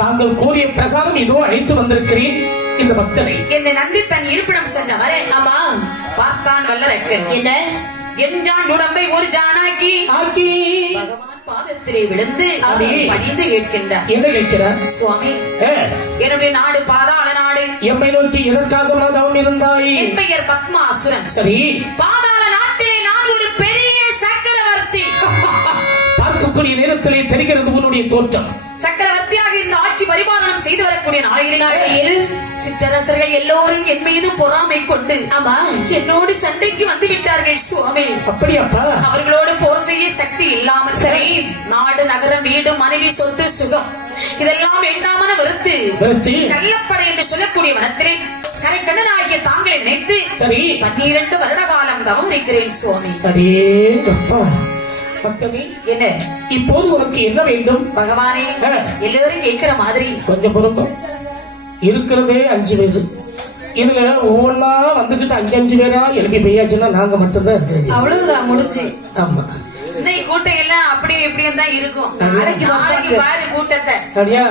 தாங்கள் கூறிய பிரகாரம் இதோ அழைத்து வந்திருக்கிறேன் இந்த பக்தனை. என்னை நந்தி தன் இருப்பிடம் சென்றவரே. ஆமா, பார்த்தான் வல்லரக்கன். என்ன என்ஜான் உடம்பை ஒரு ஜானாக்கி ஆக்கி பகவான் பாதத்திலே விழுந்து பணிந்து கேட்கின்றார். என்ன கேட்கிறார்? சுவாமி, என்னுடைய நாடு பாதாள நாடு. எம்மை நோக்கி எதற்காக தவம் இருந்தாய்? என் பெயர் பத்மாசுரன். சரி, பாதாள நாட்டிலே நான் ஒரு பெரிய சக்கரவர்த்தி. பார்க்கக்கூடிய நேரத்திலே தெரிகிறது உன்னுடைய தோற்றம். சக்கரவர்த்தியாக இந்த ஆட்சி பரிபாலனம் செய்து வரக்கூடிய நாளையில் சிற்றரசர்கள் எல்லோரும் என் மீது பொறாமை கொண்டு என்னோடு சண்டைக்கு வந்து விட்டார்கள் சுவாமி. அப்படியாப்பா? அவர்களோடு போர் செய்ய சக்தி இல்லாமல் சரி நாடு நகரம் வீடு மனைவி சொத்து சுகம் இதெல்லாம் வேண்டாமன வெறுத்து கள்ளப்படை என்று சொல்லக்கூடிய வனத்திலே கரைக்கண்ணனாகிய தாங்களை நினைத்து சரி 12 வருட காலம் தவம் இருக்கிறேன் சுவாமி. என்ன இப்போது உனக்கு என்ன வேண்டும்? பகவானே, எல்லாரும் கேட்கிற மாதிரி கொஞ்சம் பொறுங்க. இருக்கிறதே 5 பேரு. இதுல ஒவ்வொன்னா வந்துகிட்டு 5 பேரா எழுப்பி பெய்யாச்சுன்னா நாங்க மட்டும்தான் இருக்கிறோம். அவ்வளவுதான் முடிச்சு. ஆமா, இன்னைக்கு கூட்டம் எல்லாம் அப்படி இப்படியும் தான் இருக்கும். நாளைக்கு பாரு கூட்டத்தை. சரியா?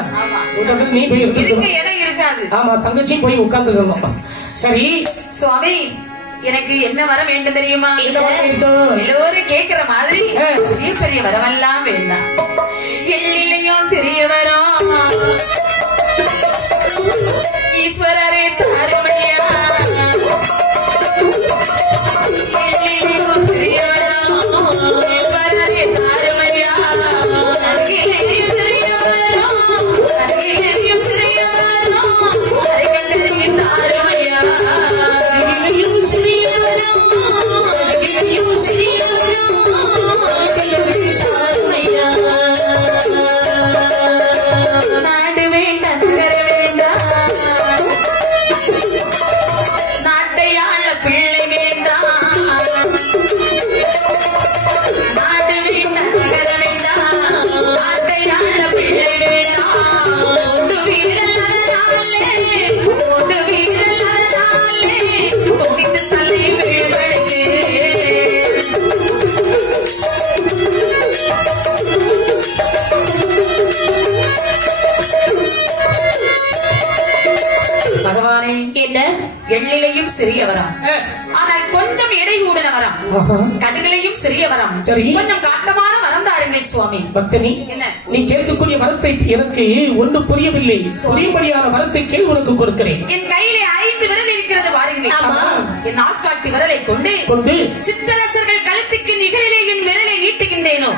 கூட்டத்துக்கு நீ போய் இருக்க இடம் இருக்காது. ஆமா, தங்கச்சியும் போய் உட்கார்ந்துக்கணும். சரி சுவாமி, எனக்கு என்ன வர வேண்டும் தெரியுமா? எல்லோரும் கேட்கிற மாதிரி பெரிய பெரிய வரமெல்லாம் வேண்டாம். எள்ளிலையும் சிறியவரோ ஈஸ்வரரே தாருமையா. எள்ளிலையும் சிறியவரோ ஈஸ்வரரே தாருமையா. அருகிலேயும் சிறியவரோ அருகிலேயும் சிறியவரோ அருகிலேயும் தாருமையா. நாடு வேண்டாம் நகர வேண்டாம், நாட்டையாள பிள்ளை வேண்டாம். நாடு வேண்டாம் நகர வேண்டாம், நாட்டையாள பிள்ளை வேண்டாம். உண்டு வீரல் அதனாலே உண்டு வீரல் அதனாலே துணிந்து தலை விழுவடுக்கு. பகவானே, என்ன எண்ணிலையும் சிறிய வரம், ஆனால் கொஞ்சம் எடை கூடின வரம். கடுகிலையும் சிறிய வரம், கொஞ்சம் காட்டமான வரம் தாருங்கள் சுவாமி. பக்தனி, என்ன நீ கேட்கக்கூடிய வரத்தை எனக்கு ஒன்று புரியவில்லை. புரியும்படியான வரத்தை கேள் உனக்கு கொடுக்கிறேன். என் கையிலே 5 விரல் இருக்கிறது பாருங்கள். என் நாட்காட்டி விரலை கொண்டு சிற்றரசர்கள் கழுத்துக்கு நிகரிலே என் விரலை நீட்டுகின்றேனோ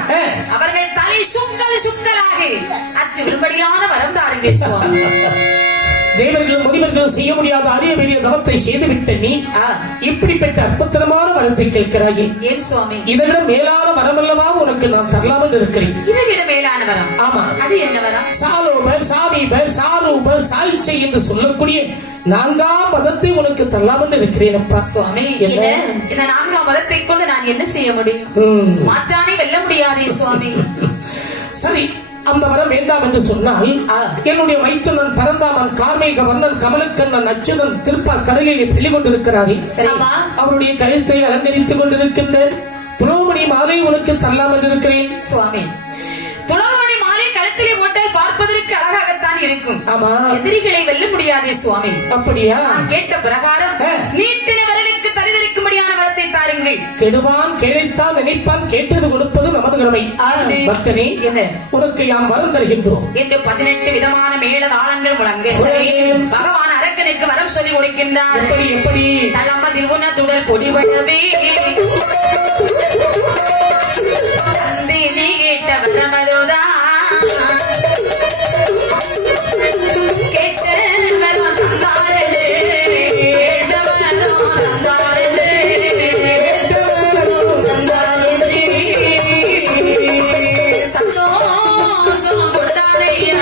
அவர்கள் தலை சுக்கலாக அற்று விரும்படியான வரம் தாருங்கள் சுவாமி. தேவர்களும் முனிவர்களும் செய்ய முடியாத அரிய பெரிய தவத்தை செய்துவிட்ட நீ இப்படிப்பட்ட அற்புதமான வரத்தை கேட்கிறாயே. ஏன் சுவாமி? இதை விட மேலான வரம் அல்லவா உனக்கு நான் தரலாமல் இருக்கிறேன். இதை விட மேலான வரம்? ஆமா. அது என்ன வரம்? சாலோப சாமீப சாரூப சாய்ச்சை என்று சொல்லக்கூடிய 4ஆம் மதத்தை உனக்கு தரலாமல் இருக்கிறேன். அப்பா சுவாமி, இந்த 4ஆம் மதத்தை கொண்டு நான் என்ன செய்ய முடியும்? மாற்றானே வெல்ல முடியாதே சுவாமி. சரி, அந்த வரம் வேண்டாம் என்று சொன்னால் என்னுடைய மைத்துனன் பரந்தாமன் கார்மேக வண்ணன் கமலக்கண்ணன் அச்சுதன் திருப்பால் கடலிலே பெள்ளி கொண்டிருக்கிறாரே, அவருடைய கழுத்தை அலங்கரித்துக் கொண்டிருக்கின்ற துளோமணி மாலை உனக்கு தரலாம் என்று இருக்கிறேன். சுவாமி, துளோமணி மாலை கழுத்தை கன்னத்திலே போட்டால் பார்ப்பதற்கு அழகாகத்தான் இருக்கும். ஆமா. எதிரிகளை வெல்ல முடியாதே சுவாமி. அப்படியா? நான் கேட்ட பிரகாரம் நீட்டின வரலுக்கு தரிதரிக்கும்படியான வரத்தை தாருங்கள். கெடுவான் கிடைத்தான் நினைப்பான் கேட்டது கொடுப்பது நமது கடமை. பக்தனே, என்ன உனக்கு யாம் வரம் தருகின்றோம் என்று 18 விதமான மேள தாளங்கள் முழங்க பகவான் அரக்கனுக்கு வரம் சொல்லி கொடுக்கின்றார். எப்படி எப்படி? தளமதில் உனதுடல் பொடிபடவே தந்தை நீ கேட்ட வரமதோதா கேட்ட வரம் தந்தாரே கேட்ட வரம் தந்தாரே சந்தோஷம் கொண்டாரையா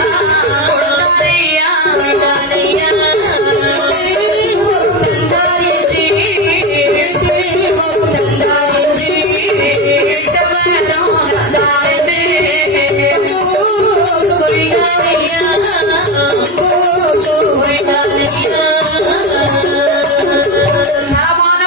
கொண்டாரையா கொண்டாரையா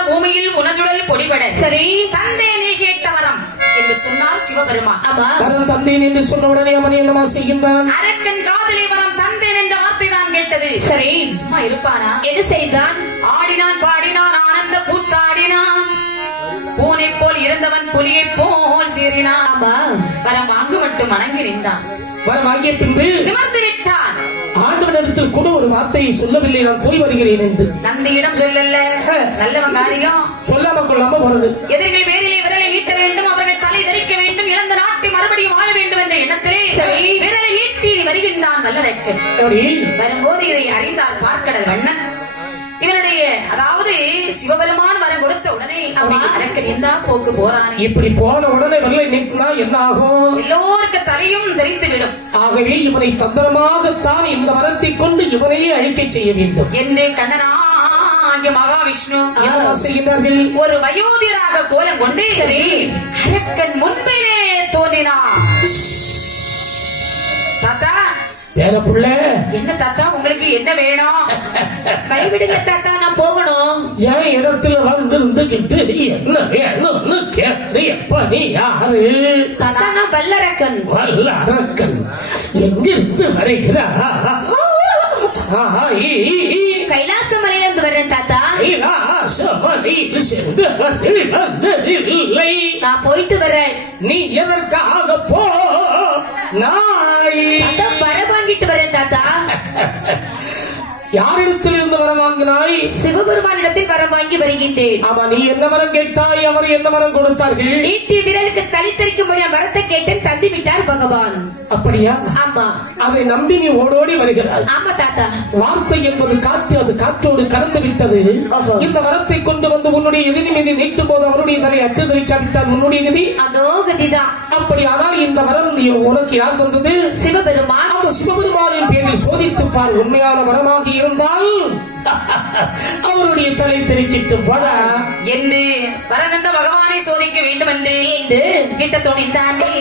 பூமியில் உனதுடல் பொடிபட சரி தந்தை நீ கேட்ட வரம் என்று சொன்னார் சிவபெருமான். வரம் தந்தேன் என்று சொன்ன உடனே அவன் என்னமா செய்கின்றான்? அரக்கன் காதலி வரம் தந்தேன் என்ற வார்த்தை தான் கேட்டது. சரி சும்மா இருப்பானா? என்ன செய்தான்? ஆடினான் பாடினான் ஆனந்த கூத்தாடினான். பூனை போல் இருந்தவன் புலியை போல் சீறினான். வரம் வாங்கு மட்டும் வணங்கி நின்றான். வரம் வாங்கிய பின்பு நிமிர்ந்து விட்டான். ஆண்டவனிடத்தில் கூட ஒரு வார்த்தையை சொல்லவில்லை, நான் போய் வருகிறேன் என்று. நந்தியிடம் சொல்லல, நல்லவன் காரியம் சொல்லாம கொள்ளாம வருது. எதிரிகள் வேரிலே விரலை ஈட்ட வேண்டும், அவர்கள் தலை தரிக்க வேண்டும், இழந்த நாட்டை மறுபடியும் வாழ வேண்டும் என்ற எண்ணத்திலே விரலை ஈட்டி வருகின்றான் வல்லரக்கன். வரும்போது இதை அறிந்தார் பார்க்கடல் வண்ணன். இவனுடைய அதாவது சிவபெருமான் வரம் கொடுத்த உடனே அரக்கன் எந்த போக்கு போறான். இப்படி போன உடனே வெள்ளை நீட்டினா என்ன ஆகும்? எல்லோருக்கு தலையும் தெரிந்து விடும். ஆகவே இவனை தந்திரமாகத்தான் இந்த வரத்தை கொண்டு இவனையே அழிக்க செய்ய வேண்டும் என்று கண்ணனாகிய மகாவிஷ்ணு செய்கிறார்கள். ஒரு வயோதிகராக கோலம் கொண்டு அரக்கன் முன்பிலே தோன்றினான். தாத்தா வேற புள்ள என்ன தாத்தா உங்களுக்கு என்ன வேணும்? கைவிடுங்க தாத்தா, நான் போகணும். என் இடத்துல வந்திருந்துகிட்டு என்ன வேணும்னு கேட்டு எப்ப நீ யாரு? தாத்தா நான் வல்லரக்கன். வல்லரக்கன் எங்கிருந்து வருகிறா? கைலாச மலையிலிருந்து வரேன் தாத்தா. கைலாசமலையில் சென்று வந்ததில்லை. நான் போயிட்டு வரேன். நீ எதற்காக போ? நாய் வர வாங்கிட்டு வரேன் தாத்தா. யாரிடத்தில் இருந்து வரம் வாங்கினாய்? சிவபெருமானிடத்தில் வரம் வாங்கி வருகின்றேன். ஆமா, நீ என்ன வரம் கேட்டாய்? அவர் என்ன வரம் கொடுத்தார்கள்? நீட்டி விரலுக்கு தளித்தரிக்கும்படியா வரத்தை கேட்டேன், தந்து விட்டார் பகவான். அப்படியா? ஆமா. அதை நம்பி நீ ஓடோடி வருகிறாய். ஆமா தாத்தா. வார்த்தை என்பது காற்று, அது காற்றோடு கலந்து விட்டது. இந்த வரத்தை கொண்டு வந்து உன்னுடைய எதிரி மீது நீட்டும் போது அவருடைய தலை அற்று தெரிவிக்காவிட்டால் உன்னுடைய கதி அதோ கதிதான். அப்படி ஆனால் இந்த வரம் உனக்கு யார் தந்தது? சிவபெருமான். அந்த சிவபெருமானின் பேரில் சோதித்து பார். உண்மையான வரமாக இருந்தால் அவருடைய தலை தெரிச்சிட்டு போட என்று வரதந்த பகவானை சோதிக்க வேண்டும் என்று கிட்ட துணித்தானே.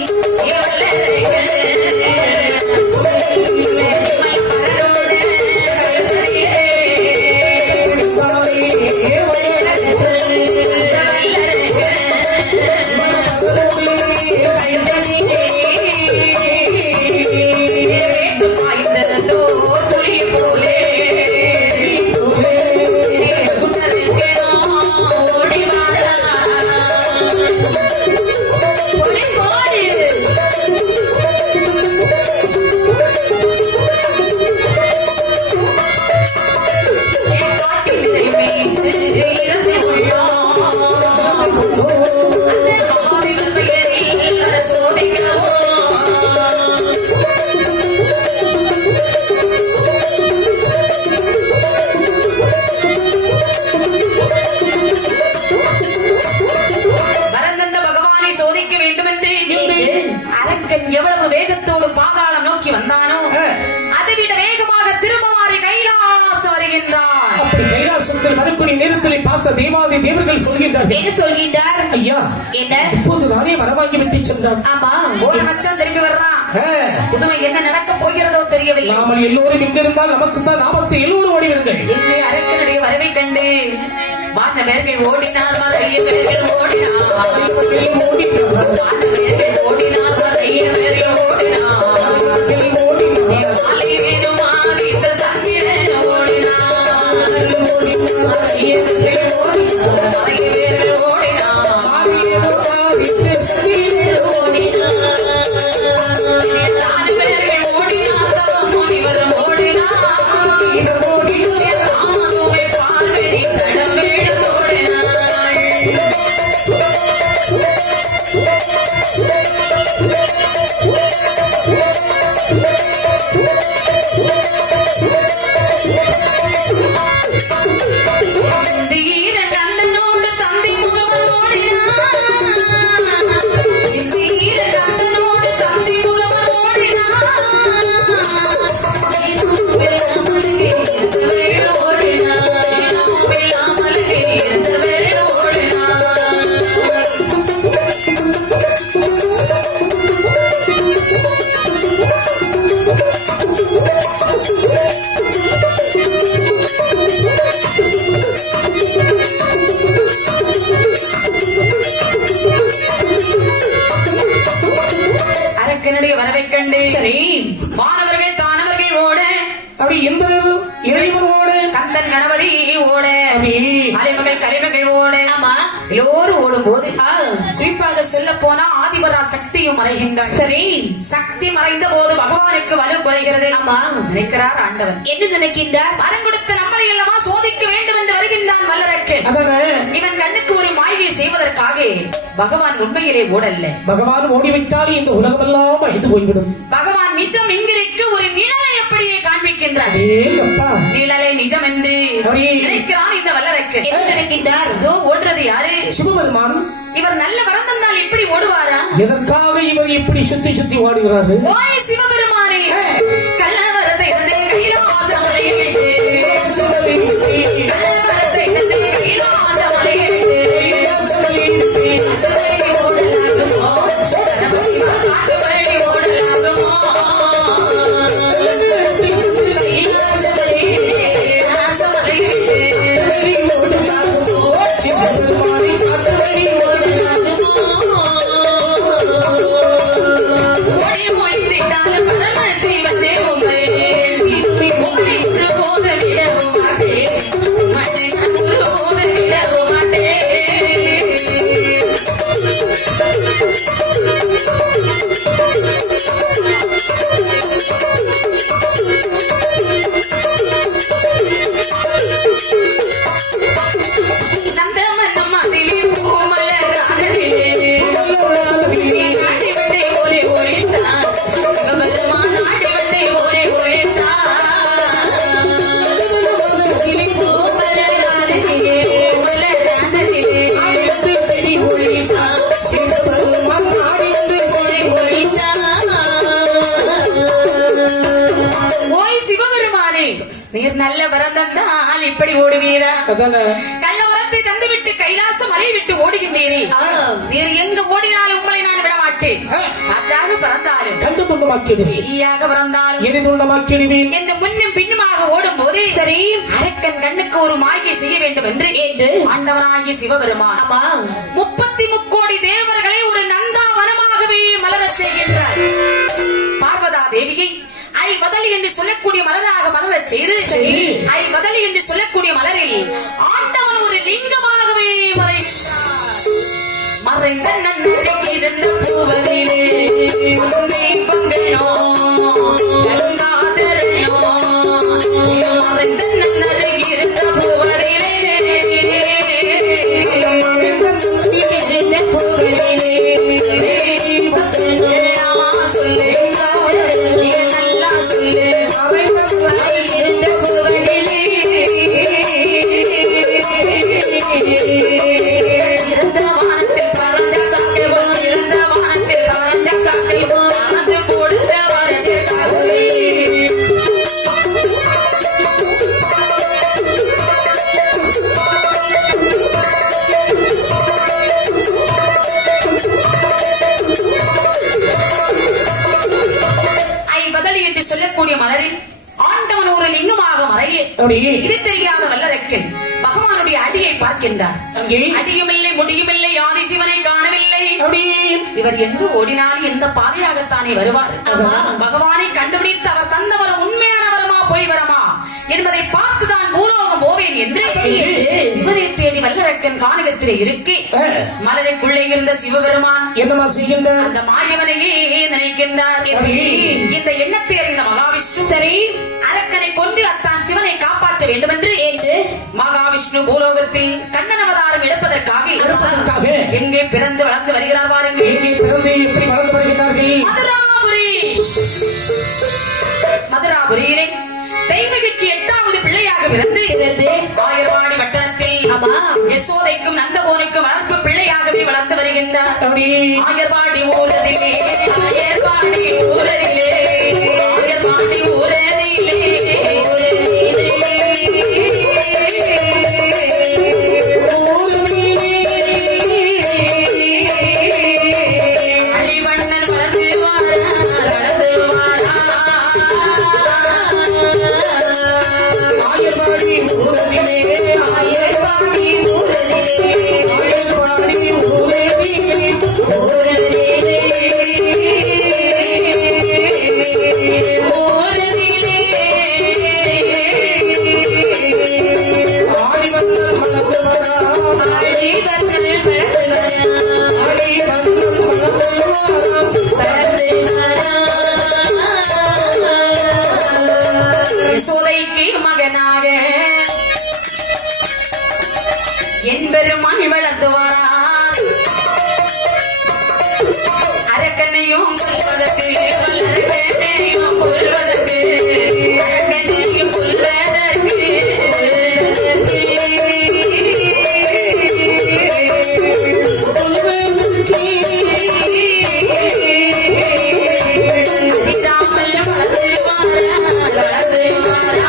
எவ்வளவு வேகத்தோடு பாதாளம் நோக்கி வந்தானோ அதைவிட வேகமாக திரும்பவாறு கைலாசம் வருகின்றார். அப்படி கைலாசத்தில் வரக்கூடிய நேரத்தில் பார்த்த தேவாதி தேவர்கள் சொல்கின்றார்கள். என்ன சொல்கின்றார்? ஐயா, என்ன இப்போது தானே வரவாங்கி விட்டு சென்றான். ஆமா, போன மச்சான் திரும்பி வர்றான். புதுமை என்ன நடக்க போகிறதோ தெரியவில்லை. நாமல் எல்லோரும் இங்கிருந்தால் நமக்கு தான் ஆபத்து. எல்லோரும் ஓடிவிடுங்கள். என்று அரக்கனுடைய வரவை கண்டு வானவர்கள் ஓடினார் மறையவர்கள் ஓடினார் வானவர்கள் ஓடினார் மறையவர்கள் ஓடினார் மாலையிலும் ஆதித்த சந்திரன் ஓடினார் மறையவர்கள் வரவை கண்டு வானவர்கள் தானவர்கள் ஓட அப்படி இந்திரன் இறைவன் ஓட கந்தன் கணபதி ஓட அலைமகள் கலைமகள் ஓட எல்லோரும் ஓடும் போது குறிப்பாக சொல்ல போனா ஆதிபரா சக்தியும் மறைகின்றார். சரி, சக்தி மறைந்த போது பகவானுக்கு வலு குறைகிறது. நினைக்கிறார் ஆண்டவன். என்ன நினைக்கின்றார்? வரம் கொடுத்த நம்மளை அல்லவா சோதிக்க வேண்டும் என்று வருகின்றான் வல்லரக்கன். இவன் கண்ணுக்கு ஒரு மாய்வை செய்வதற்காக பகவான் உண்மையிலே ஓடல்ல. பகவான் ஓடிவிட்டால் இந்த உலகமெல்லாம் அழிந்து போய்விடும். பகவான் நிஜம் என்கிறக்கு ஒரு நிழலை அப்படியே காண்பிக்கின்றார். நிழலை நிஜம் என்று நினைக்கிறான் இந்த வல்லரக்கன். என்ன நினைக்கின்றார்? ஓடுறது யாரு? சிவபெருமான். இவர் நல்ல வரம் தந்தால் எப்படி ஓடுவாரா? எதற்காக இவர் இப்படி சுத்தி சுத்தி ஓடுகிறாரு? ஓய் சிவபெருமானே, கள்ளவரத்தை இருந்து கைலாசம் அலைய விட்டு, கள்ளவரத்தை இருந்து கைலாசம் அலைய விட்டு, காட்டுவழி ஓடலாகுமோ, கணபசிவ காட்டுவழி ஓடலாகுமோ, கைலாசம் அலைய விட்டு, ஓடி ஒழித்திட்டாலும் பரமசிவனே உமை ஒரு போது விடவும் மாட்டேன், ஒரு போது விடவும் மாட்டேன். நந்தமன்னம் அதிலே பூமலர் ஆனதிலே நாடி விட்டே ஓலை ஒழித்தான், சிவபெருமான் நாடி விட்டே ஓலை ஒழித்தான். பூமலர் ஆனதிலே பூமலர் ஆனதிலே சிவபெருமான் நாடி விட்டே ஓலை ஒழித்தான். ஓய் சிவபெருமானே, நீர் நல்ல வரம் தந்தால் இப்படி ஓடுவீரா? நல்ல வரத்தை தந்துவிட்டு கைலாசம் அறை விட்டு ஓடுகின்றீரே, நீர் எங்க ஓடினாலும் உங்களை நான் விட மாட்டேன். காற்றாக பறந்தாலும் கண்டு துண்டமாக்கிடுவேன், ஈயாக பறந்தாலும் எரி துண்டமாக்கிடுவேன் என்று முன்னும் பின்னுமாக ஓடும் போது சரி, அரக்கன் கண்ணுக்கு ஒரு மாயை செய்ய வேண்டும் என்று ஆண்டவனாகிய சிவபெருமான் 33 கோடி தேவர்களை ஒரு நந்தாவனமாகவே மலரச் செய்கின்றார். பார்வதா தேவியை ஐவதலி என்று சொல்லக்கூடிய மலராக மலரச் செய்து ஐவதலி என்று சொல்லக்கூடிய மலரில் ஆண்டவன் ஒரு லிங்கமாகவே மறைந்த நன்னடிக்கு இருந்த பூவதிலே பங்கையோ கங்காதரையோ மறைந்த நன்னடிக்கு இருந்த பூவதிலே சொல்லு நல்லா சொல்லு இருந்த பூவதிலே இருந்த வானத்தில் பறந்த காக்கைவோ இருந்த வானத்தில் பறந்த காக்கைவோ மனது கொடுத்த வரைந்த காக்கை ஐவதலி என்று சொல்லக்கூடிய மலரில் ஆண்டவன் ஒரு லிங்கமாக மறைய இது தெரியாத வல்லரக்கன் பகவானுடைய அடியை பார்க்கின்றார். அங்கே அடியுமில்லை முடியுமில்லை ஆதி சிவனை காணவில்லை. அப்படி இவர் எங்கு ஓடினாலும் எந்த பாதையாகத்தானே வருவார். பகவானை கண்டுபிடித்து அவர் தந்தவர் உண்மையான வரமா பொய் வரமா என்பதை பார்த்துதான் பூலோகம் போவேன் என்று சிவனை தேடி வல்லரக்கன் கானகத்திலே இருக்கு. மலரைக்குள்ளே இருந்த சிவபெருமான் என்னமா செய்கின்றார்? அந்த மாயவனையே நினைக்கின்றார். இந்த எண்ணத்தை அறிந்த மகாவிஷ்ணு சரி அரக்கனை கொண்டு அத்தான் சிவனை காப்பாற்ற வேண்டும் என்று மகாவிஷ்ணு பூலோகத்தில் கண்ணன் அவதாரம் எடுப்பதற்காக எங்கே பிறந்து வளர்ந்து வருகிறார் பாருங்கள். எங்கே பிறந்து எப்படி வளர்ந்து வருகிறார்கள்? மதுராபுரியிலே தெய்வகிக்கு 8வது பிள்ளையாக பிறந்து ஆயர்வாடி வட்டணத்தில் யசோதைக்கும் நந்தகோனுக்கும் வளர்ப்பு பிள்ளையாகவே வளர்ந்து வருகின்றார். ஆயர்வாடி ஊரதிலே ஆயர்வாடி ஊரதிலே ஆயர்வாடி ஊரதிலே அழிவண்ணன் வளர்ந்து வளர்ந்து ஆயர்வாடி ஊரதிலே ஆயர்வாடி யசோதைக்கு மகனாக என் பெருமான் வளர்ந்து வாரார். அரக்கனையும் கொல்வதற்கு வல்லரக்கனையும் கொல்வதற்கு அரக்கனையும் கொல்வதற்கு அதிராமல் வளர்ந்து வாரார் வளர்ந்து வாரார்.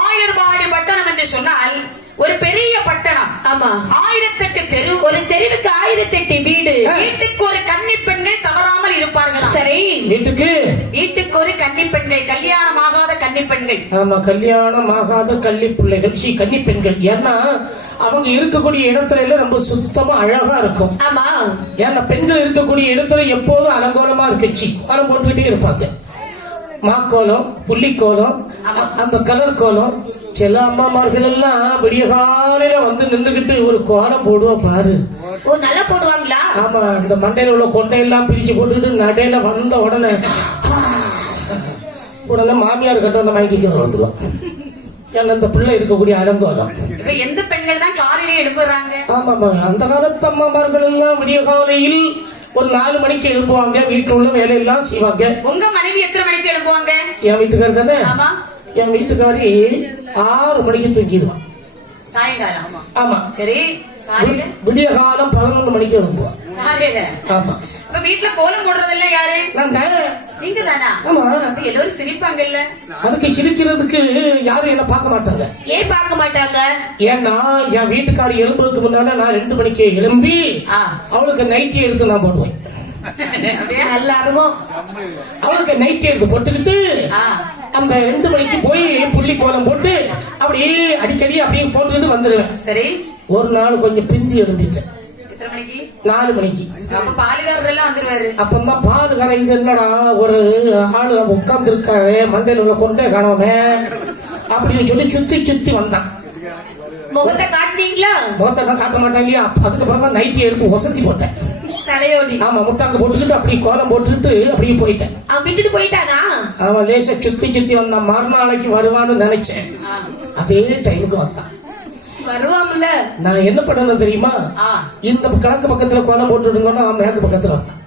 ஆயர்வாடி பட்டணம் என்று சொன்னால் ஒரு பெரிய பட்டணம். ஆமா 1008 தெரு. ஒரு தெருவுக்கு 1008 வீடு. வீட்டுக்கு ஒரு கன்னி பெண்கள் தவறாமல் இருப்பார்கள். சரி வீட்டுக்கு ஒரு கன்னி பெண்கள், கல்யாணமாகாத கன்னி பெண்கள். ஆமா, கல்யாணம் ஆகாத கள்ளி பிள்ளைகள், கன்னி பெண்கள். ஏன்னா அவங்க இருக்கக்கூடிய இடத்துல எல்லாம் ரொம்ப சுத்தமா அழகா இருக்கும். ஆமா, ஏன்னா பெண்கள் இருக்கக்கூடிய இடத்துல எப்போதும் அலங்கோலமா இருக்கு. கோலம் போட்டுக்கிட்டே இருப்பாங்க. மாக்கோலம், புள்ளிக்கோலம், அந்த கலர் கோலம். சில அம்மாமார்கள் எல்லாம் விடிய காலையில வந்து நின்றுகிட்டு ஒரு கோலம் போடுவா பாரு. ஓ, நல்லா போடுவாங்களா? ஆமா, அந்த மண்டையில உள்ள கொண்டையெல்லாம் பிரிச்சு போட்டுக்கிட்டு நடையில வந்த உடனே மாமியார் கட்ட அந்த மயக்கிக்க வந்துருவான். ஏன்னா அந்த பிள்ளை இருக்கக்கூடிய அலங்கோலம். இப்ப எந்த பெண்கள் தான் காலையிலே எழுப்புறாங்க? ஆமா, அந்த காலத்து அம்மாமார்கள் எல்லாம் விடிய காலையில் ஒரு 4 மணிக்கு எழுப்புவாங்க. வீட்டுல உள்ள வேலையெல்லாம் செய்வாங்க. உங்க மனைவி எத்தனை மணிக்கு எழுப்புவாங்க? என் வீட்டுக்காரர் தானே. என் வீட்டுக்காரி 6 மணிக்கு தூங்கிடுவான் சாயங்காலம். ஆமா, சரி. காலையில விடிய காலம் 11 மணிக்கு எழுப்புவான். காலையில. ஆமா. இப்ப வீட்டுல கோலம் போடுறதெல்லாம் யாரு? நான் தான். நீங்க தானா? ஆமா. எல்லாரும் சிரிப்பாங்கல்ல. அதுக்கு சிரிக்கிறதுக்கு யாரும் என்ன பார்க்க மாட்டாங்க. ஏன் பார்க்க மாட்டாங்க? ஏன்னா என் வீட்டுக்காரி எழும்புறதுக்கு முன்னால நான் 2 மணிக்கு எழும்பி அவளுக்கு நைட்டி எடுத்து நான் போடுவேன். நல்ல அனுபவம். அவளுக்கு நைட்டி எடுத்து போட்டுக்கிட்டு அந்த 2 மணிக்கு போய் புள்ளி கோலம் போட்டு அப்படியே அடிக்கடி அப்படியே போட்டுக்கிட்டு வந்துடுவேன். சரி. ஒரு நாள் கொஞ்சம் பிந்தி எழும்பிட்டேன். எத்தனை மணிக்கு? 4 மணிக்கு. அப்ப பாலுகாரர் எல்லாம் வந்துருவாரு. அப்பதான் பால் கரைந்து என்னடா ஒரு ஆளு உட்கார்ந்து இருக்காரு, மண்டையில உள்ள கொண்டே காணோமே அப்படின்னு சொல்லி சுத்தி சுத்தி வந்தான். முகத்தை காட்டினீங்களா? முகத்தை காட்ட மாட்டாங்க இல்லையா? அதுக்கப்புறம் தான் நைட்டி எடுத்து ஒசத்தி போட்டேன். தலையோடி. ஆமா, முட்டாங்க போட்டுக்கிட்டு அப்படியே கோலம் போட்டுக்கிட்டு அப்படியே போயிட்டேன். அவன் விட்டுட்டு போயிட்டானா? அவன் லேச சுத்தி சுத்தி வந்தான். மறுநாளைக்கு வருவான்னு நினைச்சேன். அதே டைமுக்கு வந்தான். வருவாம்ல. நான் என்ன பண்ணணும் தெரியுமா? இந்த கிழக்கு பக்கத்துல கோலம் போட்டு இருந்தோம்னா அவன் மேற்கு பக்கத்துல வந்தான்.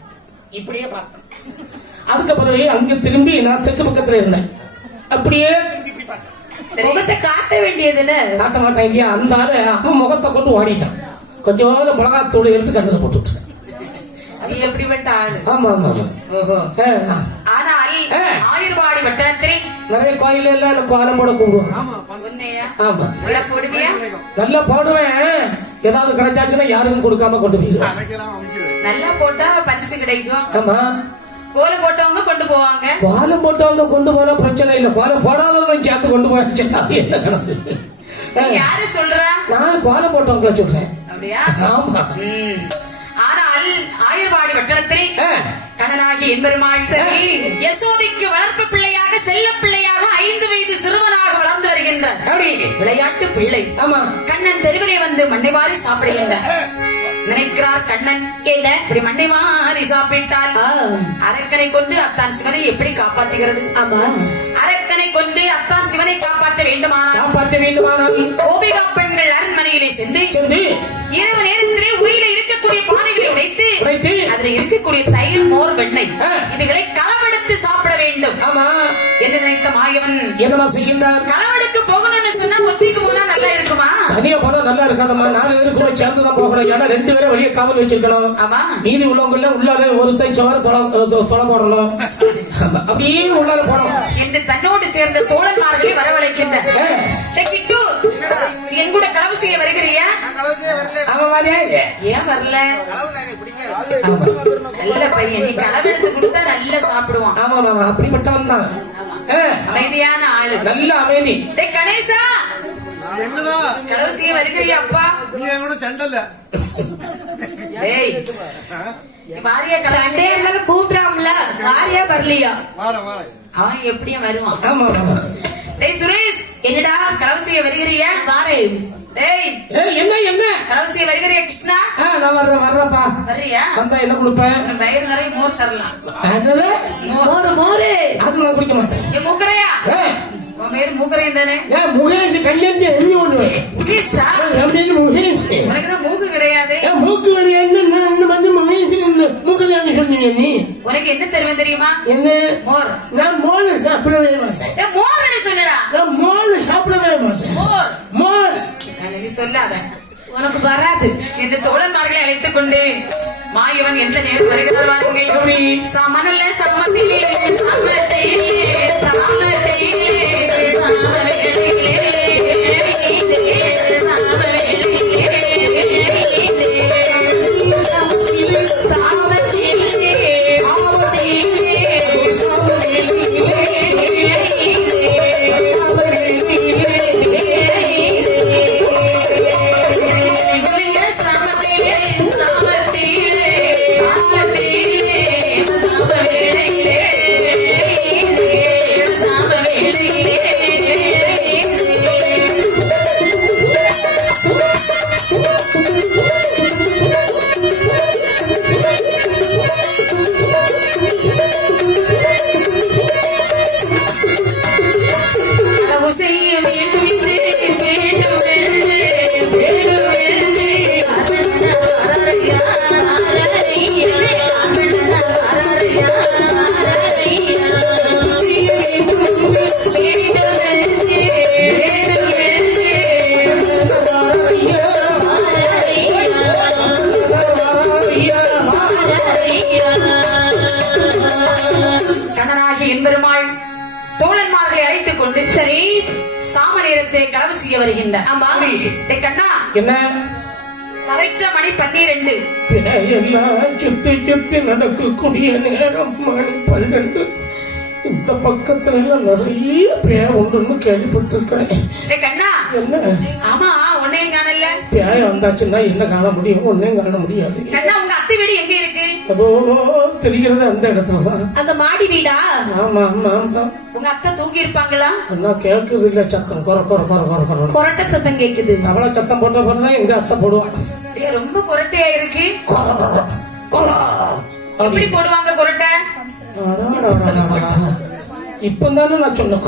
இப்படியே பார்த்தேன். அதுக்கப்புறம் அங்க திரும்பி நான் தெற்கு பக்கத்துல இருந்தேன். அப்படியே முகத்தை காட்ட வேண்டியதுன்னு காட்ட மாட்டேன் இல்லையா? அந்த ஆளு அவன் முகத்தை கொண்டு ஓடிட்டான். கொஞ்சம் மிளகாத்தூள் எடுத்து கண்ணுல போட்டு விட்டுறேன். நீ எப்படிப்பட்ட ஆளு? ஆமா ஆமா ஆமா. ஓஹோ. ஆ. ஆனால் ஆயிரவாடி வட்டாரத்தில் நிறைய கோயில எல்லாம் எனக்கு கோலம் போட கூப்பிடுவாங்க. உன்னையா? ஆமா. நல்லா போடுவியா? நல்லா போடுவேன். ஏதாவது கிடைச்சாச்சுன்னா யாருக்கும் கொடுக்காம கொண்டு போயிடுவேன். நல்லா போட்டா பரிசு கிடைக்கும். ஆமா. கோலம் போட்டவங்க கொண்டு போவாங்க. கோலம் போட்டவங்க கொண்டு போனா பிரச்சனை இல்லை. கோலம் போடாதவங்க சேர்த்து கொண்டு போயாச்சுன்னா என்ன கணக்கு? யாரு சொல்றா? நான் கோலம் போட்டவங்களை சொல்றேன். அப்படியா? ஆமா. ஆனால் ஆயிரவாடி வட்டாரத்தில் கண்ணனாகி என்பெருமாள் யசோதைக்கு வளர்ப்பு பிள்ளையாக செல்ல பிள்ளையாக 5 வயது சிறுவனாக வளர்ந்து வருகின்றார். விளையாட்டு பிள்ளை. ஆமா. கண்ணன் தெருவிலே வந்து மண்ணை வாரி சாப்பிடுகின்றார். நினைக்கிறார் கண்ணன், என்ன இப்படி மண்ணை வாரி சாப்பிட்டால் அரக்கனை கொண்டு அத்தான் சிவனை எப்படி காப்பாற்றுகிறது? ஆமா. அரக்கனை கொண்டு அத்தான் சிவனை காப்பாற்ற வேண்டுமானால் கோபிகா பெண்கள் அரண்மனையிலே சென்று இரவு நேரத்திலே உரையில இருக்கக்கூடிய பானைகளை உடைத்து அதில் இருக்கக்கூடிய தயிர், மோர், வெண்ணெய் இதுகளை களவெடுத்து சாப்பிட வேண்டும். ஆமா. என்று நினைத்த மாயவன் என்னமா செய்கின்றார்? களவெடுக்கு போகணும்னு சொன்னா ஒத்திக்கு போனா நல்லா இருக்குமா? தனியா போனா நல்லா இருக்காதம்மா. 4 பேரும் கூட சேர்ந்துதான் போகணும். ஏன்னா 2 பேரும் வெளியே காவல் வச்சிருக்கணும். ஆமா. மீதி உள்ளவங்க உள்ளால ஒருத்தன் சோறு தொலை போடணும். அப்படியே உள்ளால போனோம் என்று தன்னோடு சேர்ந்த தோழன்மார்களை வரவழைக்கின்றார். என் கூட களவு செய்ய வருகிறியா? ஏன் வரல? நல்ல பையன், நீ களவெடுத்து கொடுத்தா நல்லா சாப்பிடுவான். ஆமா ஆமா, அப்படிப்பட்டவன் தான். அமைதியான ஆளு, நல்ல அமைதி. கணேசா, களவு செய்ய வருகிறியா? அப்பா கூப்பிடாமல வாரியா வரலையா? அவன் எப்படியும் வருவான். ஆமா ஆமா. டேய் சுரேஷ், என்னடா களவு செய்ய வருகிறியா? வாரேன். டேய் என்ன என்ன களவு செய்ய வருகிறியா? கிருஷ்ணா, நான் வர்றேன்ப்பா. வர்றியா? வந்தா என்ன கொடுப்பேன்? வயிறு நிறைய மோர் தரலாம். என்னது மோர்? மோர் அது நான் குடிக்க மாட்டேன். ஏ மூக்கரையா, உன் பேரு மூக்கரையன் தானே? முகேஷ் கல்யாணம் எழுதி ஒண்ணு. முகேஷா? அப்படின்னு முகேஷ். உனக்கு தான் மூக்கு கிடையாது. மூக்கு கிடையாது. மூக்கு சொன்னீங்க நீ. உனக்கு என்ன தருவேன் தெரியுமா? என்ன? மோர். நான் மோர் சாப்பிடவே மாட்டேன். மோர் சொன்னடா. நான் மோர் சாப்பிடவே மாட்டேன். மோர் மோர் நீ சொல்லாத, உனக்கு வராது. இந்த தோழன்மார்களை அழைத்துக் கொண்டு மாயவன் எந்த நேரம் வருகிறார் வாருங்கள். சமனல்ல சமத்திலே சமத்திலே சமத்திலே சமவெளியிலே களவு செய்ய வருகின்றார். ஆமா. கண்ணா, என்ன கரெக்டா மணி 12. எல்லாம் சுத்தி சுத்தி நடக்கக்கூடிய நேரம் மணி 12. இந்த பக்கத்துல எல்லாம் நிறைய பேர் ஒன்றுன்னு கேள்விப்பட்டிருக்கிறேன். கண்ணா, என்ன? ஆமா, உன்னையும் காணல. பேய் வந்தாச்சுன்னா என்ன காண முடியும்? ஒன்னையும் காண முடியாது. கண்ணா, உங்க அத்தை வீடு எங்க இருக்கு? அதோ தெரிகிறது அந்த இடத்துலதான். அந்த மாடி வீடா? ஆமா ஆமா ஆமா. உங்க அத்தை தூங்கி இருப்பாங்களா? நான் கேட்கறது இல்ல, சத்தம் கொர கொர கொர கொர கொர கொரட்ட சத்தம் கேக்குது. அவள சத்தம் போட்ட பிறகுதான் எங்க அத்தை போடுவாங்க. ரொம்ப கொரட்டையா இருக்கு. எப்படி போடுவாங்க கொரட்டை? இப்பதானே நான் சொன்னேன்.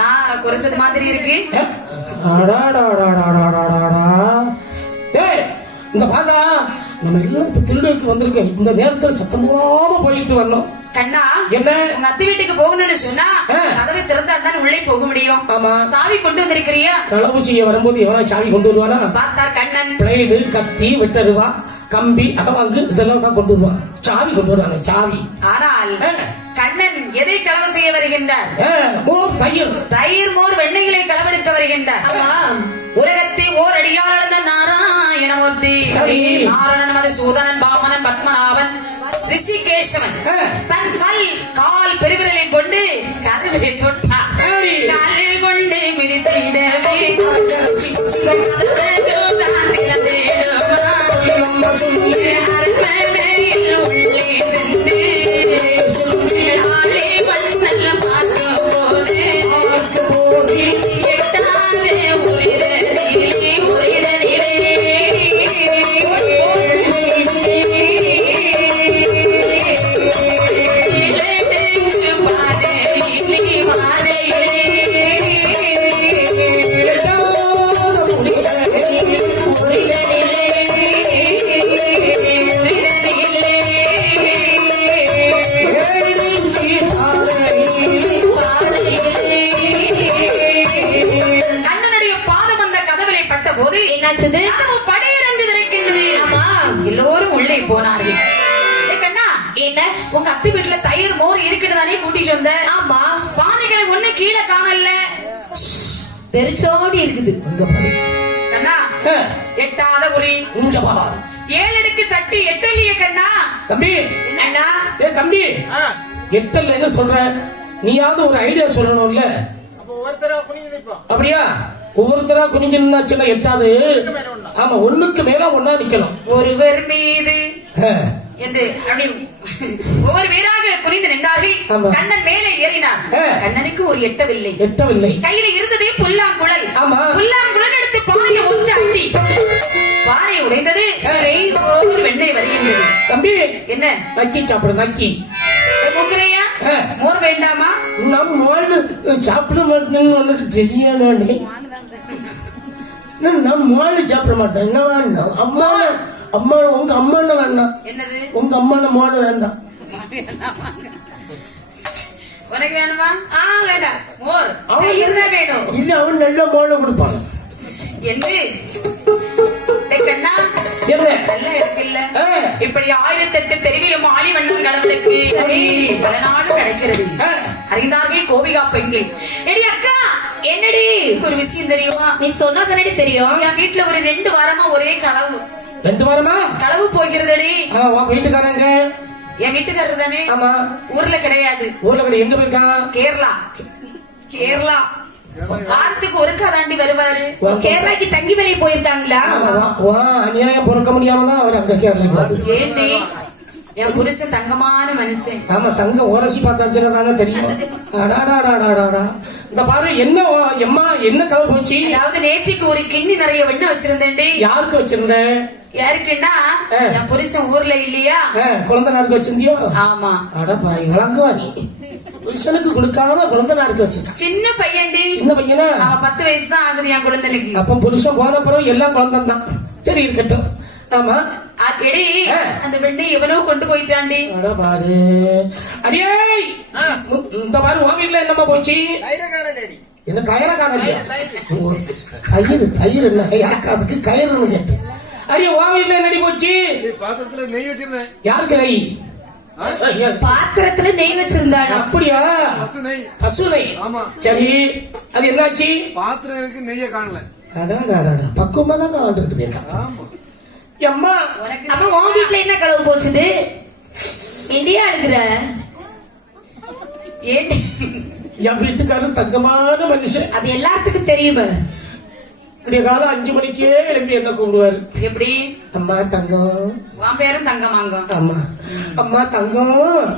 நான் குறைச்சது மாதிரி இருக்கு. இந்த பாண்டா, நம்ம எல்லாம் இப்ப திருடுக்கு வந்திருக்கோம். இந்த நேரத்தில் சத்தம் போடாம போயிட்டு வரணும். கண்ணா என்ன உங்க அத்தை வீட்டுக்கு போகணும்னு சொன்னா கதவை திறந்தா தான் உள்ளே போக முடியும். ஆமா. சாவி கொண்டு வந்திருக்கிறியா? களவு செய்ய வரும்போது எவனா சாவி கொண்டு வருவானா? பார்த்தார் கண்ணன். பிளேடு, கத்தி, வெட்டருவா, கம்பி, அகவாங்கு இதெல்லாம் தான் கொண்டு வருவான். சாவி கொண்டு வருவாங்க, சாவி. ஆனால் கண்ணன் எதை களவு செய்ய வருகின்றார்? மோர், தயிர். தயிர், மோர், வெண்ணெய்களை களவெடுக்க வருகின்றார். உலகத்தை ஓர் அடியால் அளந்த நாராயணமூர்த்தி, நாரணன், மதுசூதனன், பாமனன், பத்மநாபன், ரிஷிகேசவன் தன் கால் பெருவிரலை கொண்டு கதவை தொட்டார். காலை கொண்டு மிதித்திடவே அரண்மனையில் உள்ளே சென்று ஆளை வண்ணல்ல பார்க்கும் போது எட்டாதே உரிதனிலே எல்லோரும் உள்ளே போனார்கள். கண்ணா, என்ன உங்க அத்தை வீட்டுல தயிர் மோர் இருக்குதுதானே கூட்டிட்டு வந்த? ஆமா. பானைகளை ஒண்ணு கீழே காணல, வெறிச்சோடி இருக்குது. கண்ணா, எட்டாத உரி 7 அடுக்கு சட்டி எட்டலையே கண்ணா. தம்பி, என்னண்ணா? தம்பி, எட்டல்ல என்ன சொல்ற? நீயாவது ஒரு ஐடியா சொல்லணும்ல. அப்படியா? ஒவ்வொருத்தரா குனிஞ்சா சின்ன எட்டாது. ஆமா, ஒண்ணுக்கு மேல ஒன்னா நிக்கணும். ஒருவர் மீது என்று அப்படி ஒவ்வொரு வீராக குனிந்து நின்றார்கள். கண்ணன் மேலே ஏறினார். கண்ணனுக்கு ஒரு எட்டவில்லை. கையில இருந்ததே புல்லாங்குழல். புல்லாங்குழல் எடுத்து பானையை ஒன்று அட்டி பானை உடைந்தது. ஒரு வெண்ணெய் வருகின்றது. தம்பி, என்ன? நக்கி சாப்பிடு, நக்கி. முக்கிரையா? மோர் வேண்டாமா? நம் மோர் சாப்பிட மாட்டேன்னு தெரியாதே. நான் மோர் சாப்பிட மாட்டேன். என்ன வேண்டாம்? அம்மா உங்க அம்மா வேண்டாம். என்னது? உங்க அம்மா மோர் வேண்டாம். உனக்கு வேணுமா? வேண்டாம். மோர் வேணும். இது அவன் நல்ல மோர்ல கொடுப்பாங்க. என்று கண்ணா நல்லா இருக்குல்ல. இப்படி 1008 தெருவிலும் ஆலிவண்ணன் கடவுளுக்கு பல நாடு கிடைக்கிறது. அறிந்தார்கள் கோபிகா பெண்கள். எடி அக்கா, என்னடி ஒரு விஷயம் தெரியுமா? நீ சொன்னதனடி தெரியும். என் வீட்டுல ஒரு 2 வாரமா ஒரே களவு. 2 வாரமா களவு போகிறதடி. வீட்டுக்காரங்க என் வீட்டுக்காரர் தானே? ஆமா. ஊர்ல கிடையாது. எங்க போயிருக்காங்க? கேரளா. வாரத்துக்கு ஒருக்கா தாண்டி வருவாரு. கேரளாக்கு தங்கி வேலை போயிருக்காங்களா? அநியாயம் பொறுக்க முடியாம தான் அவர் அங்க கேரளா. ஏண்டி, என் புருஷன் தங்கமான மனுஷன். ஆமா, தங்க ஓரசி பார்த்தாச்சுன்னா தெரியும். இந்த பாரு, என்ன எம்மா, என்ன கலவு போச்சு? அதாவது நேற்றுக்கு ஒரு கிண்ணி நிறைய வெண்ணெய் வச்சிருந்தேன்டி. யாருக்கு வச்சிருந்த? யாருக்குன்னா என் புருஷன் ஊர்ல இல்லையா, குழந்தைனாருக்கு வச்சிருந்தியோ? ஆமா. அடப்பாய், வழங்குவா நீ. புருஷனுக்கு கொடுக்காம குழந்தைனாருக்கு வச்சிருக்க. சின்ன பையன்டி. சின்ன பையனா? அவன் 10 வயசு தான் ஆகுது என் குழந்தைக்கு. அப்ப புருஷன் போன பிறகு எல்லாம் குழந்தை தான். சரி, இருக்கட்டும். ஆமா, எடி அந்த வெண்ணெய் எவனோ கொண்டு போயிட்டாண்டி. பாரு அடியே, இந்த பாரு உன் வீட்டுல என்னமா போச்சு? என்ன கயிற காணலையா? தயிர் என்ன யாக்காதுக்கு கயிறு கேட்டு. அடியே, உன் வீட்டுல என்னடி போச்சு? பாத்திரத்துல நெய் வச்சிருந்தேன். யாருக்கு நெய்? பாத்திரத்துல நெய் வச்சிருந்தாங்க. அப்படியா? பசு நெய். ஆமா. சரி, அது என்னாச்சு? பாத்திரம் நெய்ய காணல. பக்குவமா தான் வாழ்ந்துட்டு அம்மா. அம்மா, உன் வீட்டுல என்ன களவு போச்சுது? இந்தியா அழுகுற ஏன்? என் வீட்டுக்காரன் தங்கமான மனுஷன். அது எல்லாத்துக்கும் தெரியுமே. காலம் 5 மணிக்கே எழுப்பி என்ன கூப்பிடுவாரு. எப்படி? அம்மா தங்கம். உன் பேரும் தங்கமாங்க. ஆமா, அம்மா தங்கம்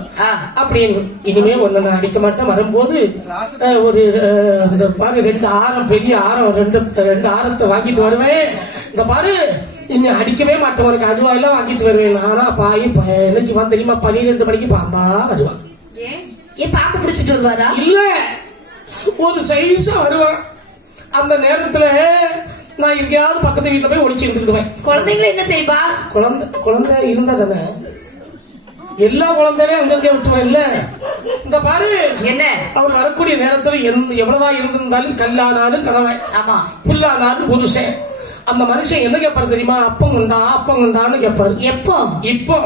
அப்படின்னு. இனிமே ஒண்ணு நான் அடிக்க மாட்டேன். வரும்போது ஒரு பாரு 2 ஆரம், பெரிய ஆரம், 2 ஆரத்தை வாங்கிட்டு வருவேன். இந்த பாரு, இன்னும் அடிக்கவே மாட்டேன். உனக்கு அதுவாயெல்லாம் வாங்கிட்டு வருவேன். ஆனா பாய் என்ன தெரியுமா, 12 மணிக்கு பாம்பா வருவான். ஏன் பாம்பு பிடிச்சிட்டு வருவாரா? இல்ல, ஒரு சைஸா வருவான். அந்த நேரத்துல நான் எங்கேயாவது பக்கத்து வீட்டுல போய் ஒளிச்சு இருந்துக்குவேன். குழந்தைங்களை என்ன செய்வா? குழந்தை இருந்தா தானே. எல்லா குழந்தையும் அங்கங்கே விட்டுருவேன் இல்ல. இந்த பாரு என்ன அவர் வரக்கூடிய நேரத்துல எவ்வளவுதான் இருந்திருந்தாலும் கல்லானாலும் கணவன், ஆமா புல்லானாலும் புருஷன். அந்த மனுஷன் என்ன கேட்பாரு தெரியுமா? அப்பங்கண்டான்னு கேட்பாரு. எப்போ? இப்போ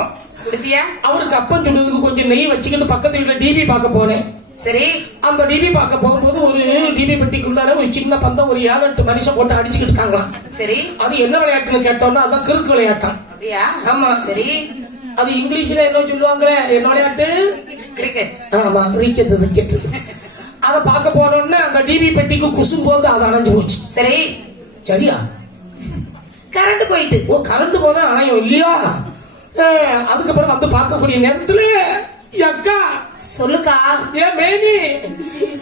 குடுத்தியா? அவருக்கு அப்பம் சுடுறதுக்கு கொஞ்சம் நெய் வச்சுக்கிட்டு பக்கத்து வீட்டுல டிவி பார்க்க போனேன். சரி, அந்த டிவி பார்க்க போகும்போது ஒரு டிவி பெட்டிக்குள்ளார ஒரு சின்ன பந்தம் ஒரு 7-8 மனுஷன் போட்டு அடிச்சுக்கிட்டு இருக்காங்களாம். சரி, அது என்ன விளையாட்டுன்னு கேட்டோம்னா அதான் கிறுக்கு விளையாட்டம். அப்படியா? ஆமா. சரி, அது இங்கிலீஷ்ல என்ன சொல்லுவாங்க? என்ன விளையாட்டு? கிரிக்கெட். ஆமா, கிரிக்கெட். அத பார்க்க போனோம்னா அந்த டிவி பெட்டிக்கு குசும் போது அது அணைஞ்சு போச்சு. சரி, சரியா? கரண்ட் போயிட்டு. ஓ, கரண்ட் போனா அணையும் இல்லையா? அதுக்கப்புறம் வந்து பார்க்கக்கூடிய நேரத்துல அக்கா சொல்லுக்கா. ஏன் மேனி,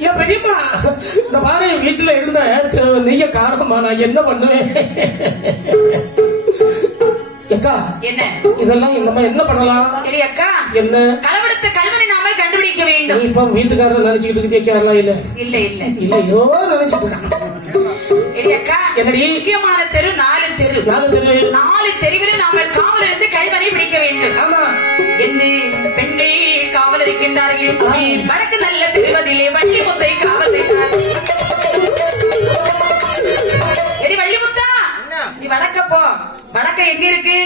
ஏன் பெரியம்மா, இந்த பாரு வீட்டுல இருந்த நெய்ய காரணமா நான் என்ன பண்ணுவேன்? அக்கா என்ன இதெல்லாம் நம்ம என்ன பண்ணலாம்? எடி அக்கா, என்ன களவெடுத்த கல்வனை நாமல் கண்டுபிடிக்க வேண்டும். இப்ப வீட்டுக்காரர் நினைச்சுக்கிட்டு இருக்கு கேட்கலாம். இல்ல இல்ல இல்ல இல்ல, ஏதோ நினைச்சிட்டு இருக்கான். எடி அக்கா, என்னடி? முக்கியமான தெரு 4 தெரு. 4 தெருவில் நாமல் காவல் இருந்து கல்வனை பிடிக்க வேண்டும். ஆமா. என்ன பெண்கள் காவல் இருக்கின்றார்கள். வடக்கு நல்ல திருவதிலே வள்ளி முத்தை காவல் வைத்தார். எடி வள்ளி முத்தா, நீ வடக்க போ. வடக்க எங்க இருக்கு?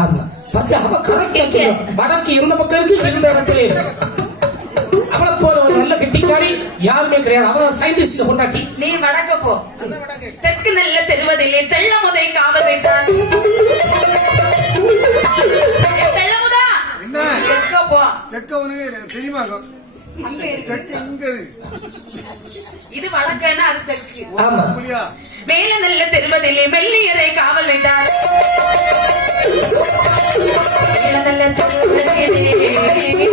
ஆமா, பத்தி அவ கரெக்டா சொல்லுவா. வடக்கு எந்த பக்கம் இருக்கு? இந்த இடத்துல இருக்கு. அவளை போல ஒரு நல்ல கெட்டிக்காரி யாருமே கிடையாது. அவன் சயின்டிஸ்ட் கொண்டாட்டி. நீ வடக்க போ. தெற்கு நல்ல தெருவதிலே தெள்ளமுதை காவல் வைத்தார். தெள்ளமுதா, என்ன? தெற்க போ. தெக்க உனக்கு தெரியுமா? தெக்க இங்க இருக்கு. இது வடக்குன்னா அது தெற்கு. ஆமா. அப்படியா? மேல நல்ல தெருவதிலே மெல்லியரை காவல் வைத்தார். மேல நல்ல தெருவதிலே,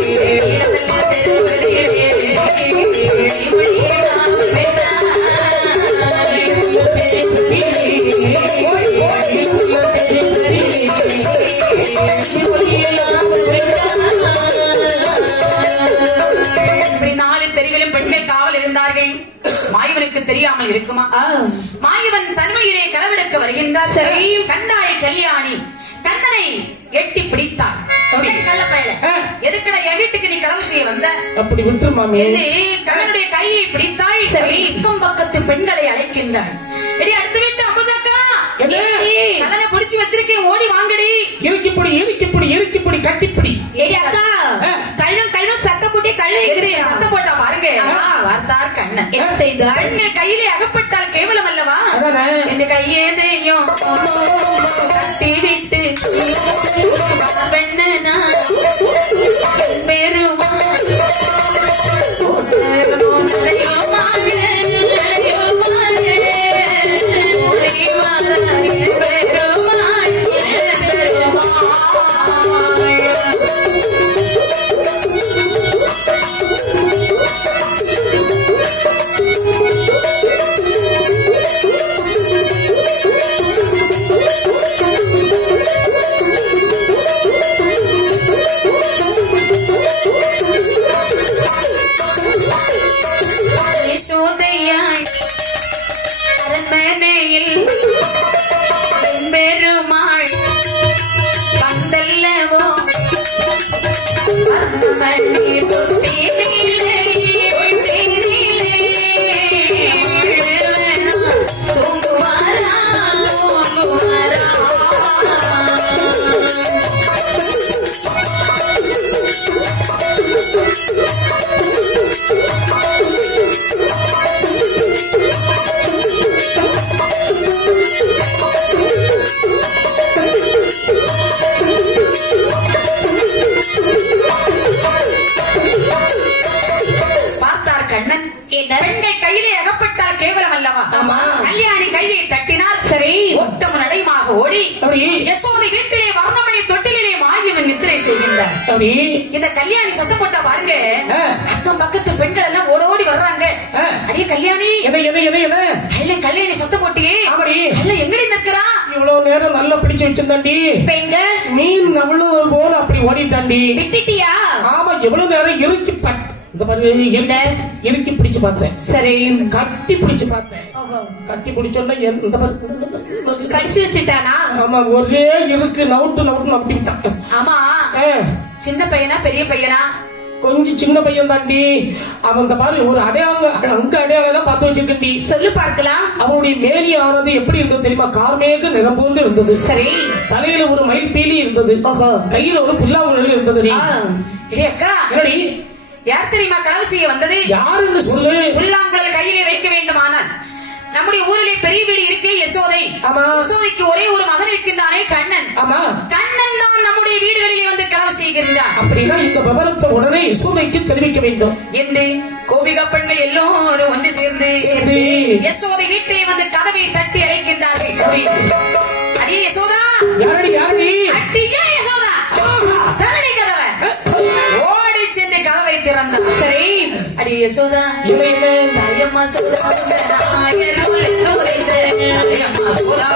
மேல நல்ல தெருவதிலே இப்படியே காவல் வைத்தார். இப்படி 4 தெருவிலும் பெண்கள் காவல் இருந்தார்கள். மாயவனுக்கு தெரியாமல் இருக்குமா? மாயவன் தன்மையிலே களவெடுக்க வருகின்றார். சரி. கண்டாய் கல்யாணி கண்ணனை எட்டி பிடித்தார். கள்ளப்பயல, எதுக்கடா என் வீட்டுக்கு நீ களவு செய்ய வந்த? அப்படி விட்டு மாமி. என்று கண்ணனுடைய கையை பிடித்தாள். சரி. அக்கம் பக்கத்து பெண்களை அழைக்கின்றாள். எடி அடுத்த வீட்டு அம்புஜாக்கா, கண்ணனை பிடிச்சு வச்சிருக்கேன், ஓடி வாங்கடி. இறுக்கிப்படி கட்டிப்பிடி. ஏடி அக்கா, கள்ளம் சத்தம் போட்டு கள்ளு எதிரே சத்தம் போட்டா பாருங்க. வார்த்தார் கண்ணன். என்ன செய்தார்? பெண்கள் கையிலே அகப்பட்டால் கேவலம் அல்லவா? என் கையேதையும் கட்டி விட்டு பெண்ணனா பெருமா யசோதையாய் அரண்மனையில் பெருமாள் வந்தல்லவோ வர்ணமணி தொட்டினிலே தூங்குவாரா பார்த்தார் கண்ணன். பெண்கள் கையிலே அகப்பட்டால் கேவலம் அல்லவா? ஆமா. கல்யாணி கையை தட்டினார். சரி. ஓட்டம் நடைமாக ஓடி யசோதை வீட்டிலே வர்ணமணி தொட்டிலே மாயவன் நித்திரை செய்கின்றார். இந்த கல்யாணி சத்தம் போட்டா பாருங்க, அக்கம் பக்கத்து பெண்கள் எல்லாம் ஓடோடி வர்றாங்க. அடியே கல்யாணி, கல்யாணி சத்தம் போட்டியே, கல்ல எங்கடி நிற்கிறா? இவ்வளவு நேரம் நல்லா பிடிச்சு வச்சிருந்தாண்டி. பெண்கள் மீன் அவ்வளவு போல அப்படி ஓடிட்டாண்டி. விட்டுட்டியா? ஆமா, எவ்வளவு நேரம் இறுக்கி பிடிச்சு பார்த்தேன். சரி. கட்டி பிடிச்சு பார்த்தேன். கட்டி பிடிச்சோன்னா இந்த கடிச்சு வச்சுட்டானா? ஆமா, ஒரே இருக்கு நவுட்டு நவுட்டு நம்பிட்டான். ஆமா, சின்ன பையனா பெரிய பையனா? கொஞ்சம் சின்ன பையன் தாண்டி. அவன் இந்த மாதிரி ஒரு அடையாளம் அங்க அடையாளம் பார்த்து வச்சிருக்கண்டி. சொல்லு பார்க்கலாம். அவனுடைய மேனி ஆனது எப்படி இருந்தது தெரியுமா? கார்மேக நிறம் போன்று இருந்தது. சரி. தலையில ஒரு மயில் பீலி இருந்தது. கையில ஒரு புல்லாங்குழல் இருந்தது. அக்கா என்னடி யார் தெரியுமா களவு செய்ய வந்தது? யாருன்னு சொல்லு. புல்லாங்குழல் கையிலே வைக்க வேண்டுமானால் நம்முடைய ஊரிலே பெரிய வீடு இருக்கு யசோதை. யசோதைக்கு ஒரே ஒரு மகன் இருக்கின்றானே கண்ணன். கண்ணன் தான் நம்முடைய வீடுகளிலே வந்து களவு செய்கின்றான். அப்படின்னா இந்த விவரத்தை உடனே யசோதைக்கு தெரிவிக்க வேண்டும் என்று கோபிகா பெண்கள் எல்லோரும் ஒன்று சேர்ந்து யசோதை வீட்டிலே வந்து கதவை தட்டி அழைக்கின்றார்கள். அடியே யசோதா. யாரடி யாரடி? அடியே யசோதா. தரடி கதவை. ஓடி சென்று கதவை திறந்தார். சரி. அடியே யசோதா. தாயம்மா சோதா நாயர் போல தோரிந்த. தாயம்மா சோதா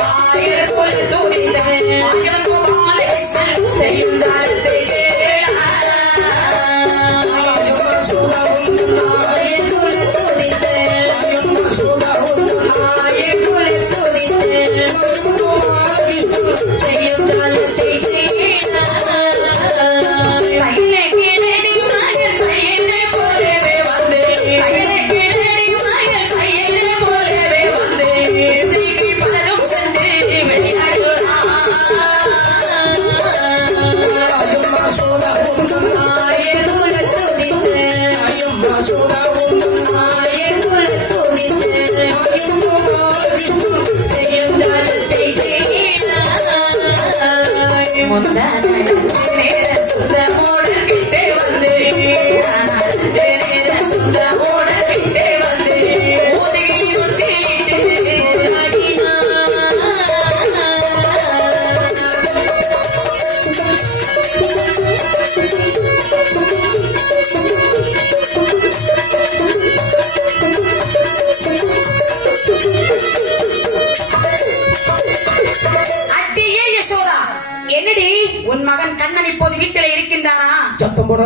நாயர் போல தோரிந்த. மாயம் கோபாலை செய்யும் தாளத்தை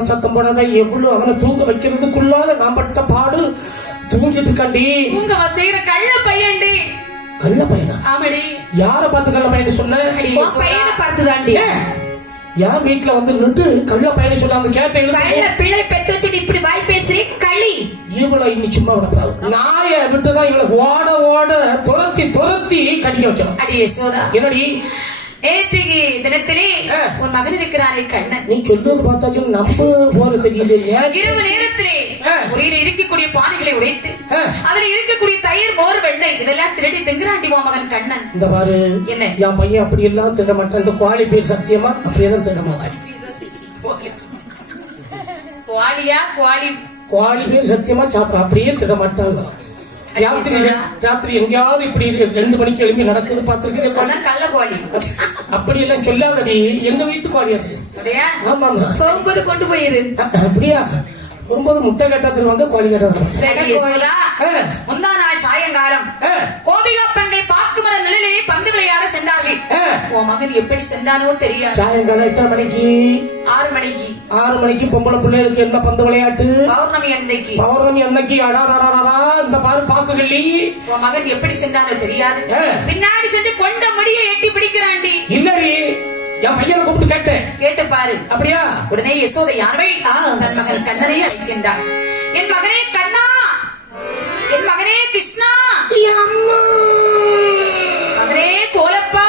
சத்தம் போடாத. எவ்வளவு அவனை தூங்க வைக்கிறதுக்குள்ளால நான் பட்ட பாடு. தூங்கிட்டு கண்டி. தூங்க வசைற கள்ள பையன்டி. கள்ள பையனா? ஆமாடி. யார பார்த்து கள்ள பையன் சொன்ன? பையனை பார்த்து தாண்டி. யார் வீட்டுல வந்து நின்று கள்ள பையன் சொன்ன? அந்த கேட்ட கள்ள பிள்ளை பெத்து வச்சுட்டு இப்படி வாய் பேசுறே களி. இவளை இன்னி சும்மா விடக்கூடாது. நாயை விட்டுதான் இவளை ஓட ஓட துரத்தி துரத்தி கடிக்க வைக்கணும். அடியே சோதா. என்னடி நேற்றைக்கு தினத்திலே உன் மகன் இருக்கிறாரே கண்ணன். நீ சொல்றது பார்த்தாச்சும் நம்ப போற தெரியலையா? இரவு நேரத்திலே உரையில இருக்கக்கூடிய பானைகளை உடைத்து அதுல இருக்கக்கூடிய தயிர் மோர் வெண்ணெய் இதெல்லாம் திருடி திங்குறாண்டி உன் மகன் கண்ணன். இந்த பாரு என்ன என் பையன் அப்படி எல்லாம் திட மாட்டான். இந்த குவாலி பேர் சத்தியமா அப்படியெல்லாம் திட மாட்டான். குவாலியா குவாலி பேர் சத்தியமா சாப்பிட அப்படியே திட மாட்டாங்க. ராத்திரி எங்கேயாவது இப்படி 2 மணிக்கு எழுப்பி நடக்குது பாத்துருக்கேன். கள்ள கோழி அப்படி எல்லாம் சொல்லாதடி. எங்க வீட்டு கோழி அது. ஆமா போகும்போது கொண்டு போயிரு. அப்படியா? போகும்போது முட்டை கேட்டா தருவாங்க, கோழி கேட்டா தருவாங்க. முந்தா நாள் சாயங்காலம் கோபிகா பெண்ணை பார்க்கும் நிலையிலேயே பந்து விளையாட சென்றார்கள். உன் மகன் எப்படி சென்றானோ தெரியாது. சாயங்காலம் எத்தனை மணிக்கு? 6 மணிக்கு. 6 மணிக்கு பொம்பளை பிள்ளைகளுக்கு என்ன பந்து விளையாட்டு? பௌர்ணமி அன்னைக்கு. பௌர்ணமி அன்னைக்கு இந்த பாரு பாக்குகளி. உன் மகன் எப்படி சென்றானோ தெரியாது. பின்னாடி சென்று கொண்ட முடியை எட்டி பிடிக்கிறாண்டி. இல்லடி, என் பையனை கூப்பிட்டு கேட்டேன். கேட்டு பாரு. அப்படியா? உடனே யசோதை யானை தன் மகன் கண்ணனை அழைக்கின்றான். என் மகனே கண்ணா, என் மகனே கிருஷ்ணா, மகனே கோலப்பா,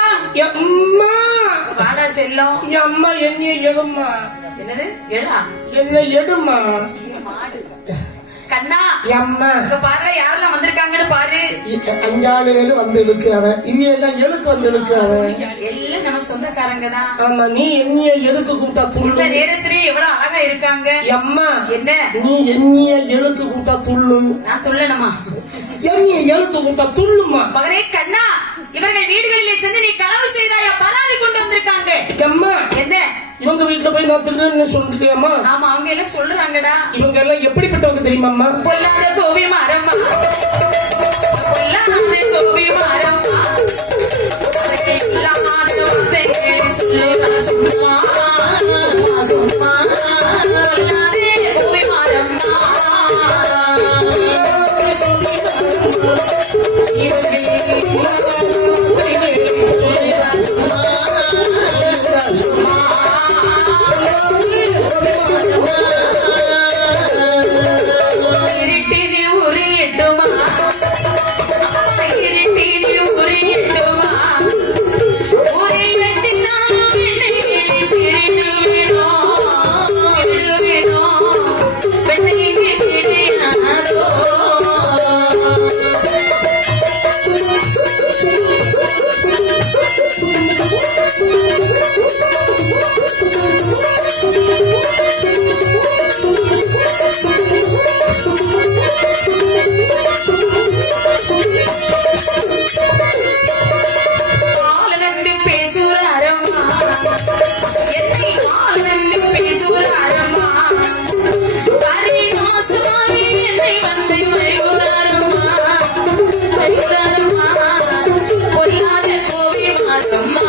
வாடா செல்லம். அம்மா என்னைய எடுமா. என்னது எடா? என்ன எடுமா? கண்ணா அம்மா இங்க பாரு யாரெல்லாம் வந்திருக்காங்கன்னு பாரு. 5-6 பேரு வந்து இழுக்கு. அவன் இவையெல்லாம் எதுக்கு வந்து இழுக்கு? அவன் எல்லாம் நம்ம சொந்தக்காரங்க தான். ஆமா, நீ என்னைய எதுக்கு கூப்பிட்டா துள்ளு? இந்த நேரத்திலே எவ்வளவு அழகா இருக்காங்க. அம்மா என்ன நீ என்னைய எதுக்கு கூப்பிட்டா துள்ளு? நான் துள்ளணுமா? என்னைய எதுக்கு கூப்பிட்டா துள்ளுமா? மகனே கண்ணா, இவர்கள் வீடுகளிலே சென்று நீ களவு செய்தாயா பராதி கொண்டு வந்திருக்காங்க. அம்மா என்ன இவங்க வீட்டுல போய் நான் திருடுன்னு சொல்லிருக்கேம்மா. ஆமா, அவங்க எல்லாம் சொல்றாங்கடா. இவங்க எல்லாம் எப்படிப்பட்டவங்க தெரியுமாம்மா? பொல்லாத கோபி மாறம்மா, பொல்லாத கோபி மாறம்மா, சும்மா சும்மா சும்மா பொல்லாத கோபி மாறம்மா. காலனண்டு பேசுறாரம்மா என்னை காலனண்டு பேசுறாரம்மா பரிகாசமாய் என்னை வந்து மறைவுறாரம்மா பொல்லாத கோவி மாதம்மா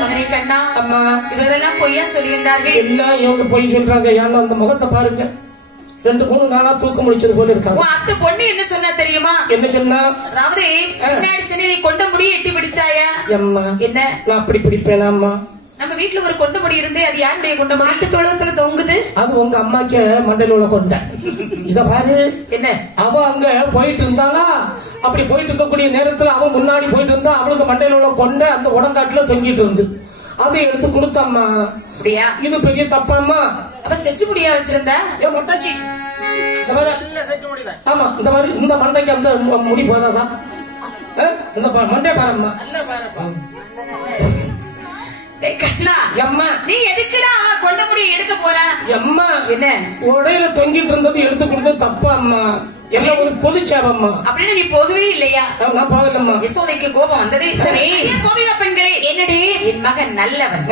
மகனே கண்ணா அம்மா இவரெல்லாம் பொய்யா சொல்லுகின்றார்கள் எல்லாம் இவங்க போய் சொல்றாங்க. ஏன்னா அந்த முகத்தை பாருங்க, 2-3 நாளா தூக்கம் முடிச்சது போல இருக்காங்க. உன் அத்தை பொண்ணு என்ன சொன்னா தெரியுமா? என்ன சொன்னா? அதாவது பின்னாடி சனி நீ கொண்ட முடி எட்டி பிடிச்சாயா? அம்மா என்ன நான் அப்படி பிடிப்பேனா அம்மா? நம்ம வீட்டுல ஒரு கொண்ட முடி இருந்தே அது யாருடைய கொண்ட முடி? மாட்டு தொழுவத்துல தொங்குது. அது உங்க அம்மாக்கு மண்டையில உள்ள கொண்டை. இத பாரு, என்ன அவ அங்க போயிட்டு இருந்தாளா, அப்படி போயிட்டு இருக்கக்கூடிய நேரத்துல அவன் முன்னாடி போயிட்டு இருந்தா அவளுக்கு மண்டையில உள்ள கொண்டை அந்த உடங்காட்டுல தொங்கிட்டு இருந்து அதை எடுத்து கொடுத்தம்மா. அப்படியா? இது பெரிய தப்பாம்மா. அப்ப செஞ்சு முடியா வச்சிருந்தா? ஏன் மொட்டாச்சி இந்த மாதிரி இல்ல செட்டு முடியல. ஆமா இந்த மாதிரி இந்த மண்டைக்கு அந்த முடி போதாதா? இந்த மண்டை பாரம்மா. நல்ல பாருப்பா. டேய் கண்ணா, எம்மா நீ எதுக்குடா கொண்ட முடி எடுக்க போற? எம்மா என்ன உடையில தொங்கிட்டு இருந்தது எடுத்து கொடுத்தது தப்பா அம்மா. எல்லாம் ஒரு பொது சேவம்மா. அப்படின்னு நீ போகவே இல்லையா? நான் போகலம்மா. யசோதைக்கு கோபம் வந்ததே. சரி. ஐயா, கோபிகா பெண்களே, என்னடி? என் மகன் நல்லவன்,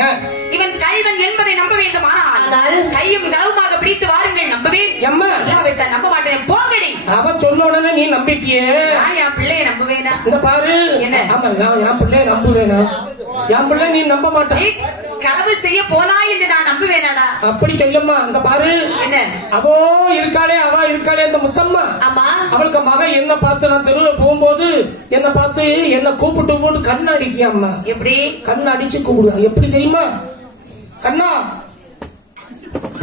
இவன் கள்வன் என்பதை நம்ப வேண்டுமானால் ஆனால் கையும் களவுமாக பிடித்து வாருங்கள், நம்பவே. எம்மா இல்லாவிட்டா நம்ப மாட்டேன், போங்கடி. அவ சொன்ன உடனே நீ நம்பிட்டியே. நான் என் பிள்ளைய நம்புவேனா? இந்த பாரு என்ன? ஆமா நான் என் பிள்ளைய நம்புவேனா? என் பிள்ளை நீ நம்ப மாட்ட. ஏய், களவு செய்ய போனாய் என்று நான் நம்புவேனாடா? அப்படி சொல்லம்மா. இந்த பாரு, என்ன அதோ இருக்காளே அவ இருக்காளே இந்த முத்தம்மா, ஆமா அவளுக்கு மகன் என்ன பார்த்து நான் தெருவில் போகும்போது என்ன பார்த்து என்ன கூப்பிட்டு போட்டு கண்ணு அடிக்கியாம்மா. எப்படி? கண்ணு அடிச்சு கூப்பிடுவா. எப்படி தெரியுமா? கண்ணா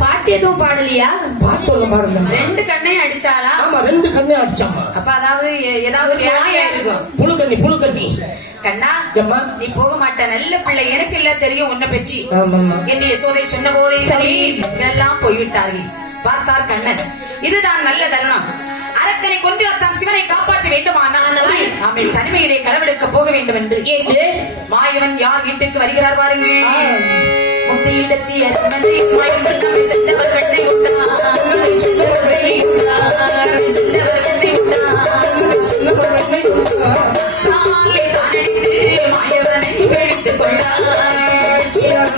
பாட்டு எதுவும் பாடலையா? பாட்டு சொல்ல பாருங்க. 2 கண்ணையும் அடிச்சாளா? ஆமா 2 கண்ணே அடிச்சாம்மா. அப்ப அதாவது ஏதாவது வியாதியா இருக்கும். புழுக்கண்ணி கண்ணா, எம்மா. நீ போக மாட்ட, நல்ல பிள்ளை, எனக்கு இல்ல தெரியும் உன்னை பற்றி. ஆமாம்மா. என்று யசோதை சொன்ன போதே சரி. எல்லாம் போய்விட்டார்கள். பார்த்தார் கண்ணன், இதுதான் நல்ல தருணம். அரக்கனை கொன்று தான் சிவனை காப்பாற்ற வேண்டுமானால் நாமே தனிமையிலே களவெடுக்க போக வேண்டும் என்று மாயவன் யார் வீட்டுக்கு வருகிறார் பாருங்கள். முத்தையிடச்சி அரண்மனை மாயவன் நம்மை சென்றவர் கண்ணை உண்டார், நம்மை சென்றவர் கண்ணை உண்டார், நம்மை சென்றவர் கண்ணை உண்டார். தாலே தானடித்து மாயவனை பிடித்துக் கொண்டார்,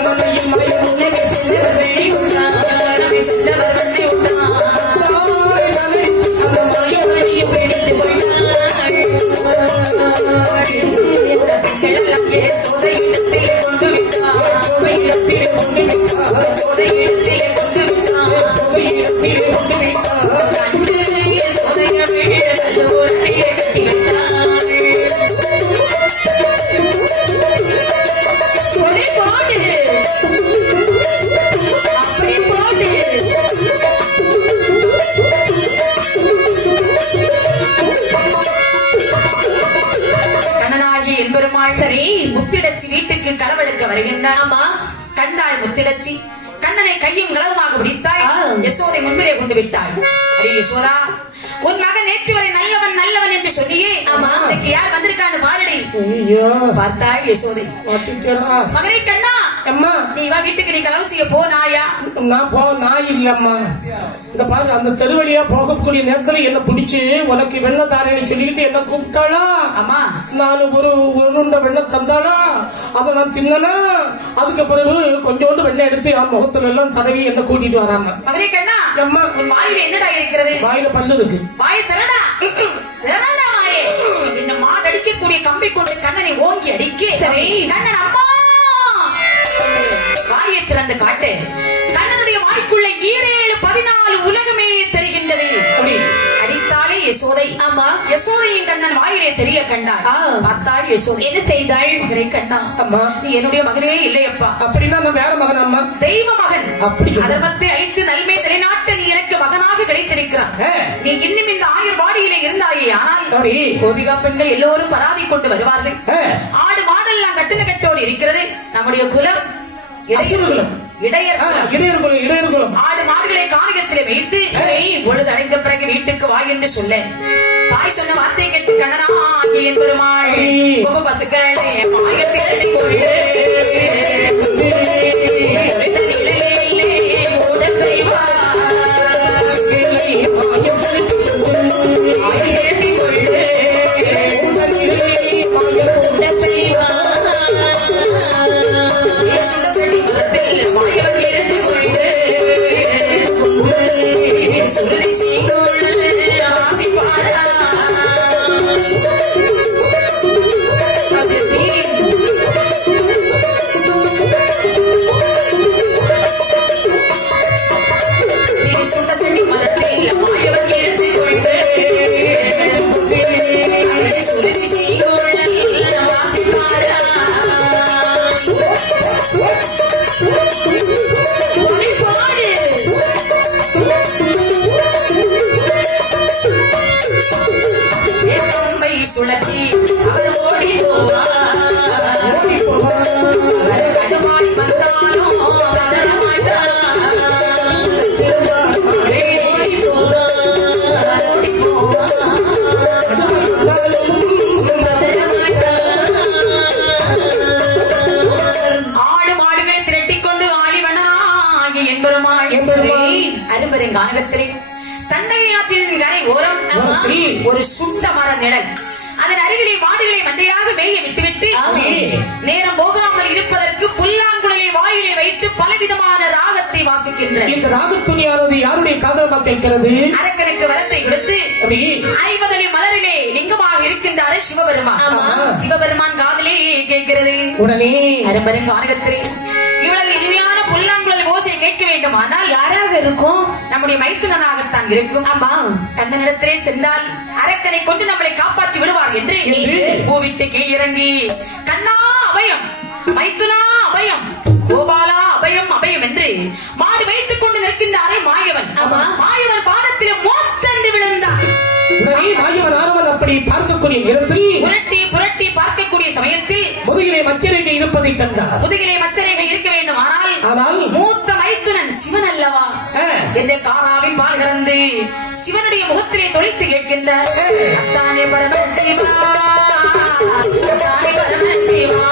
நம்மை சென்றவர் கண்ணை உண்டார், நம்மை சென்றவர் கண்ணை உண்டார். சோதையிடத்திலே கொண்டு விட்டார், சோதையிடத்திலே கொண்டு விட்டார், சோதையிடத்திலே கொண்டு விட்டார், சோதையிடத்திலே கொண்டு விட்டார். கண்டு சோதையவே நல்ல ஒரு அடியை கட்டி விட்டார். ஒரே பாட்டு அப்படி பாட்டு. கண்ணனாகிய எம்பெருமாள் சரி. முத்திடச்சி வீட்டுக்கு களவெடுக்க வருகின்றார். ஆமா கண்டாள் முத்திடச்சி, கண்ணனை கையும் களவுமாக பிடித்தாள். யசோதை முன்பிலே கொண்டு விட்டாள். அடி யசோதா, உன் மகன் நேற்று வரை நல்லவன் நல்லவன் என்று சொல்லியே, ஆமா. இன்னைக்கு யார் வந்திருக்கான்னு பாருடி. ஐயோ பார்த்தாள் யசோதை. மாட்டிட்டேடா. மகனே கண்ணா, அம்மா நீ வா வீட்டுக்கு, நீ களவு செய்ய போனாயா? நான் போக நாய் இல்லம்மா. இந்த பாரு, அந்த தெருவழியா போகக்கூடிய நேரத்துல என்ன பிடிச்சு உனக்கு வெண்ணெய் தாரேன்னு சொல்லிக்கிட்டு என்ன கூப்பிட்டாளா. ஆமா. நான் ஒரு உருண்டை வெண்ணெய் தந்தாளா, அதை நான் தின்னனா. அதுக்கு பிறகு கொஞ்சோண்டு வெண்ணெய் எடுத்து என் முகத்துல எல்லாம் தடவி என்ன கூட்டிட்டு வராம. மகனே கண்ணா, அம்மா. உன் வாயில என்னடா இருக்கிறது? வாயில பல்லு இருக்கு. வாயை திறடா, திறடா வாயே. என்ன மாடு அடிக்கக்கூடிய கம்பை கொண்டு கண்ணனை ஓங்கி அடிக்க. சரி. கண்ணன் அம்மா வாயை திறந்து காட்டு. கண்ணனுடைய வாய்க்குள்ள 7-14 உலகமே தெரிகின்றது. அப்படி அடித்தாலே யசோதை. ஆமா யசோதையின் கண்ணன் வாயிலே தெரிய கண்டாள். பார்த்தாள் யசோதை. என்ன செய்தாள்? மகனே கண்ணா, அம்மா. நீ என்னுடைய மகனே இல்லையப்பா, அப்படின்னா நான் வேற மகன் அம்மா. தெய்வ மகன். அப்படி சொல்லு. அதர்மத்தை அழித்து நல்மை நிலைநாட்ட நீ எனக்கு மகனாக கிடைத்திருக்கிறான். நீ இன்னும் இந்த ஆயுர்வாடியிலே இருந்தாயே, ஆனால் அப்படி கோபிகா பெண்கள் எல்லோரும் பராதி கொண்டு வருவார்கள். ஆ. ஆடு மாடெல்லாம் எல்லாம் கட்டுன கட்டோடு இருக்கிறது. நம்முடைய குலம் அசுரகுலம். இடையர்குலம். ஆடு மாடுகளை காரியத்திலே வைத்து பொழுது அடைந்த பிறகு வீட்டுக்கு வா என்று சொல்ல தாய் சொன்ன வார்த்தை கேட்டு கண்ணனாகி என் பெருமாள் பசுக்களை மாயத்தில் கொண்டு சுழற்றி அவர் ஓடி கடுமாடி வந்தாலும் ஆடு மாடுகளை திரட்டிக் கொண்டு ஆலிவனாகி என்பருமாள் அரும்பெருங்கானகத்திலே தண்டகை ஆற்றின் கரை ஓரம் ஒரு சுட்ட மர நிழல். அதன் அருகிலே மாடுகளை மந்தையாக மேய விட்டுவிட்டு நேரம் போகாமல் இருப்பதற்கு புல்லாங்குழலை வாயிலை வைத்து பலவிதமான ராகத்தை வாசிக்கின்ற இந்த ராகத்துணியானது யாருடைய காதலமா கேட்கிறது? அரக்கனுக்கு வரத்தை கொடுத்து 50 அடி மலரிலே லிங்கமாக இருக்கின்றாரே சிவபெருமான். சிவபெருமான் காதலே கேட்கிறது. உடனே அரும்பெருங்கானகத்திலே இவ்வளவு இனிமையான புல்லாங்குழல் ஓசை கேட்க வேண்டுமானால் யாராக இருக்கும்? நம்முடைய மைத்துனனாகத்தான் இருக்கும். ஆமா, அந்த நிலத்திலே சென்றால் அரக்கனை கொண்டு நம்மளை காப்பாற்றி விடுவார் என்று பூவிட்டு கீழிறங்கி கண்ணா அபயம், மைத்துனா அபயம், கோபாலா அபயம் அபயம் என்று மாடு வைத்துக் கொண்டு நிற்கின்றாரே மாயவன். மாயவன் பாதத்திலே மோத்தண்டு விழுந்தார். மாயவன் ஆனவன் அப்படி பார்க்கக்கூடிய இடத்தில் புரட்டி புரட்டி பார்க்கக்கூடிய சமயத்தில் முதுகிலே மச்சரேகை இருப்பதை கண்டார். முதுகிலே மச்சரேகை இருக்க வேண்டும். ஆனால் மூத்த மைத்துனன் சிவன் அல்லவா என்று காராவின் பால் கறந்து சிவனுடைய முகத்திலே தொலைத்து கேட்கின்றார். அத்தானே பரமசிவா, அத்தானே பரமசிவா,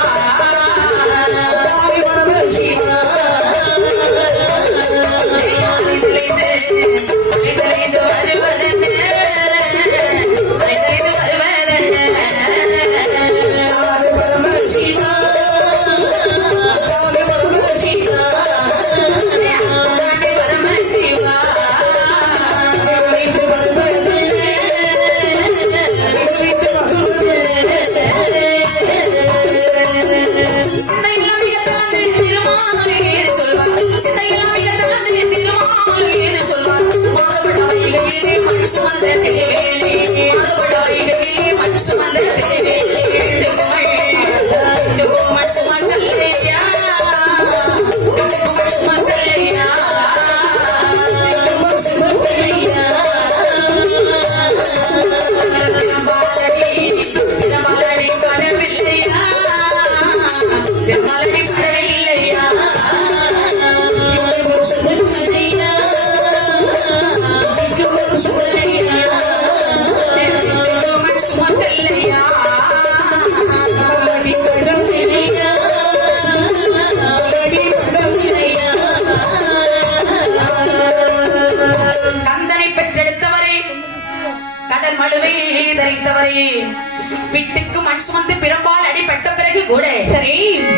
பிட்டுக்கு மண் சுமந்து பிறம்பால் அடிபட்ட பிறகு கூட சரி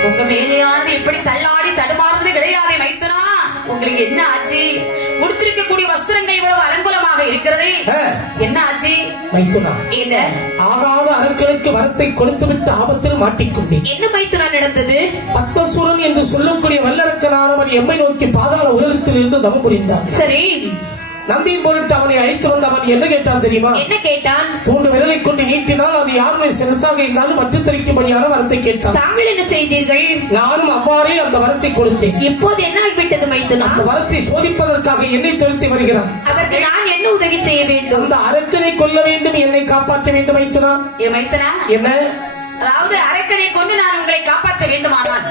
உங்க மேலேயானது இப்படி தள்ளாடி தடுமாறுறது கிடையாது மைத்துனா. உங்களுக்கு என்ன ஆச்சு? உடுத்திருக்கக்கூடிய வஸ்திரங்கள் இவ்வளவு அலங்கோலமாக இருக்கிறது, என்ன ஆச்சு மைத்துனா? என்ன ஆகாத அரக்கனுக்கு வரத்தை கொடுத்து விட்டு ஆபத்தில் மாட்டிக்கொண்டேன். என்ன மைத்துனா நடந்தது? பத்மசூரன் என்று சொல்லக்கூடிய வல்லரக்கனானவன் எம்மை நோக்கி பாதாள உலகத்தில் இருந்து தவம் புரிந்தான். சரி, நந்தியின் பொருட்டு அவனை அழைத்து வந்தவன் என்ன கேட்டான் தெரியுமா? என்ன கேட்டான்? தூண்டு விரலை கொண்டு நீட்டினால் அது யாருடைய சிறசாக இருந்தாலும் மற்ற தரிக்கும்படியான வரத்தை கேட்டான். தாங்கள் என்ன செய்தீர்கள்? நானும் அவ்வாறே அந்த வரத்தை கொடுத்தேன். இப்போது என்ன ஆகிவிட்டது மைத்துனா? அந்த வரத்தை சோதிப்பதற்காக என்னை தொழுத்தி வருகிறான். அதற்கு நான் என்ன உதவி செய்ய வேண்டும்? அந்த அரக்கனை கொல்ல வேண்டும், என்னை காப்பாற்ற வேண்டும் மைத்துனா. மைத்துனா என்ன அதாவது அரக்கனை கொண்டு நான் உங்களை காப்பாற்ற வேண்டுமானால்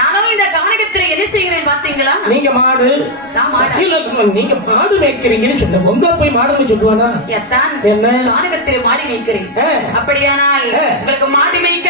நானும் இந்த கானகத்தில் என்ன செய்கிறேன் பாத்தீங்களா? நீங்க மாடு, நான் மாடா? இல்ல நீங்க மாடு மேய்க்கிறீங்கன்னு சொன்ன உங்களை போய் மாடுன்னு சொல்லுவானா? எத்தான் என்ன கானகத்தில் மாடி மேய்க்கிறேன். அப்படியானால் உங்களுக்கு மாடி மேய்க்க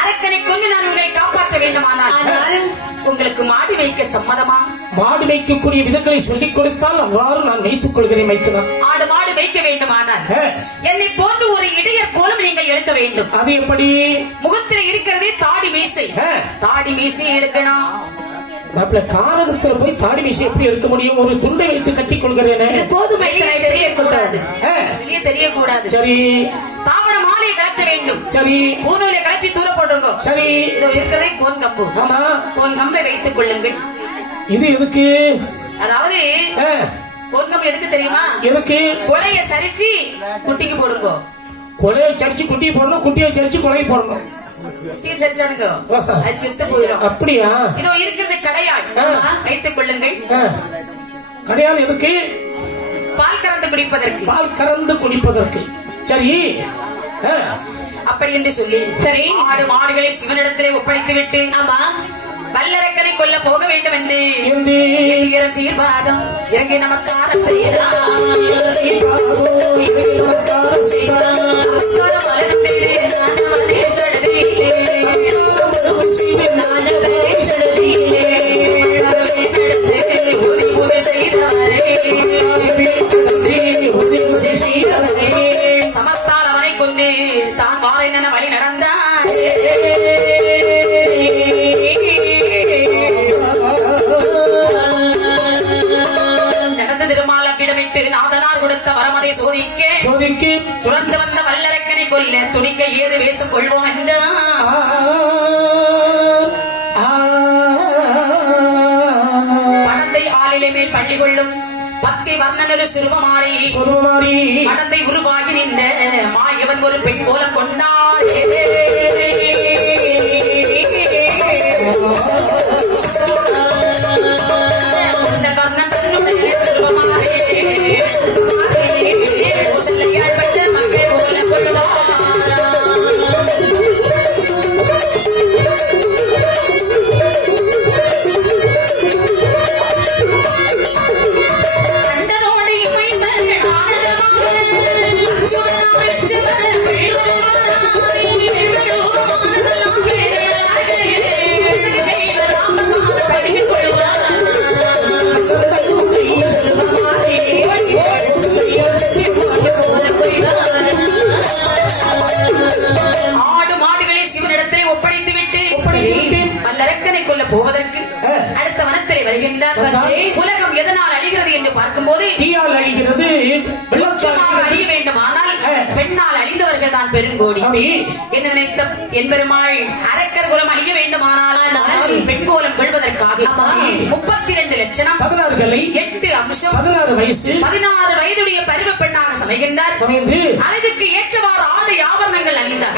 அரக்கனை கொண்டு நான் உங்களை காப்பாற்ற வேண்டுமானால் உங்களுக்கு மாடி வைக்க சம்மதமா? மாடு வைக்கக்கூடிய விதங்களை சொல்லிக் கொடுத்தால் அவ்வாறு நான் வைத்துக் கொள்கிறேன் மைத்துனா. ஆடு மாடு வைக்க வேண்டுமானால் என்னை போன்று ஒரு இடையர் கோலம் நீங்கள் எடுக்க வேண்டும். அது எப்படி? முகத்தில் இருக்கிறதே தாடி மீசை. தாடி மீசை எடுக்கணும். காரகத்துல போய் தாடி மீசை எப்படி எடுக்க முடியும்? ஒரு துண்டை வைத்து கட்டிக் கொள்கிறேன். போதும், தெரியக்கூடாது, வெளியே தெரியக்கூடாது. சரி. தாவண மாலையை கலக்க வேண்டும். சரி. பூநூலை கலச்சி தூர போட்டுருங்க. சரி. இதோ இருக்கிறதே கோன் கம்பு. ஆமா, கோன் கம்பை வைத்துக் கொள்ளுங்கள். இது எதுக்கு? அதாவது கோன் கம்பு எதுக்கு தெரியுமா? எதுக்கு? கொலையை சரிச்சு குட்டிக்கு போடுங்க. கொலையை சரிச்சு குட்டி போடணும், குட்டியை சரிச்சு கொலை போடணும். அப்படியா? இதோ இருக்கிறது கடையாள், வைத்துக் கொள்ளுங்கள். கடையாள் எதுக்கு? பால் கறந்து குடிப்பதற்கு. பால் கறந்து குடிப்பதற்கு. சரி. அப்படி என்று சொல்லி சரி ஆடு மாடுகளை சிவனிடத்திலே ஒப்படைத்து விட்டு ஆமா வல்லரக்கனை கொல்ல போக வேண்டும் என்று சீர்பாதம் இறங்கி நமஸ்காரம் செய்யலாம். சமத்தால் அவனை கொண்டு தான் வாரின வழி நடந்தான். நடந்து திருமாலப்பிடமிட்டு நாதனார் கொடுத்த வரமதை சோதிக்க துறந்து வந்த வல்லரக்கனை கொல்ல துணிக்க ஏது வேஷம் கொள்வோம் என்றான். பணத்தை ஆளிலை மேல் பள்ளி கொள்ளும் பச்சை வர்ணனொரு சிறுவமாறி மடந்தை உருவாகி நின்ற மாயவன் ஒரு பெண் கோலம் கொண்டார். வர்ணன் தன்னுடைய சிறுவமாறி பெற்ற மக்கள் கோலம் கொள்வார். போவதற்கு அடுத்த வனத்திலே வருகின்றார். உலகம் எதனால் அழிகிறது என்று பார்க்கும்போது தீயால் அழிகிறது, வெள்ளத்தால் அழிய வேண்டுமானால் பெண்ணால் அழிந்தவர்கள் தான் பெருங்கோடி. என்ன நினைத்த என்பெருமாள் அரக்கர் குலம் அழிய வேண்டுமானால் பெண் கோலம் கொள்வதற்காக 32 லட்சணம் 16 கலை 8 அம்சம் 16 வயசு 16 வயதுடைய பருவ பெண்ணாக சமைகின்றார். அழகுக்கு ஏற்றவாறு ஆடை ஆபரணங்கள் அணிந்தார்.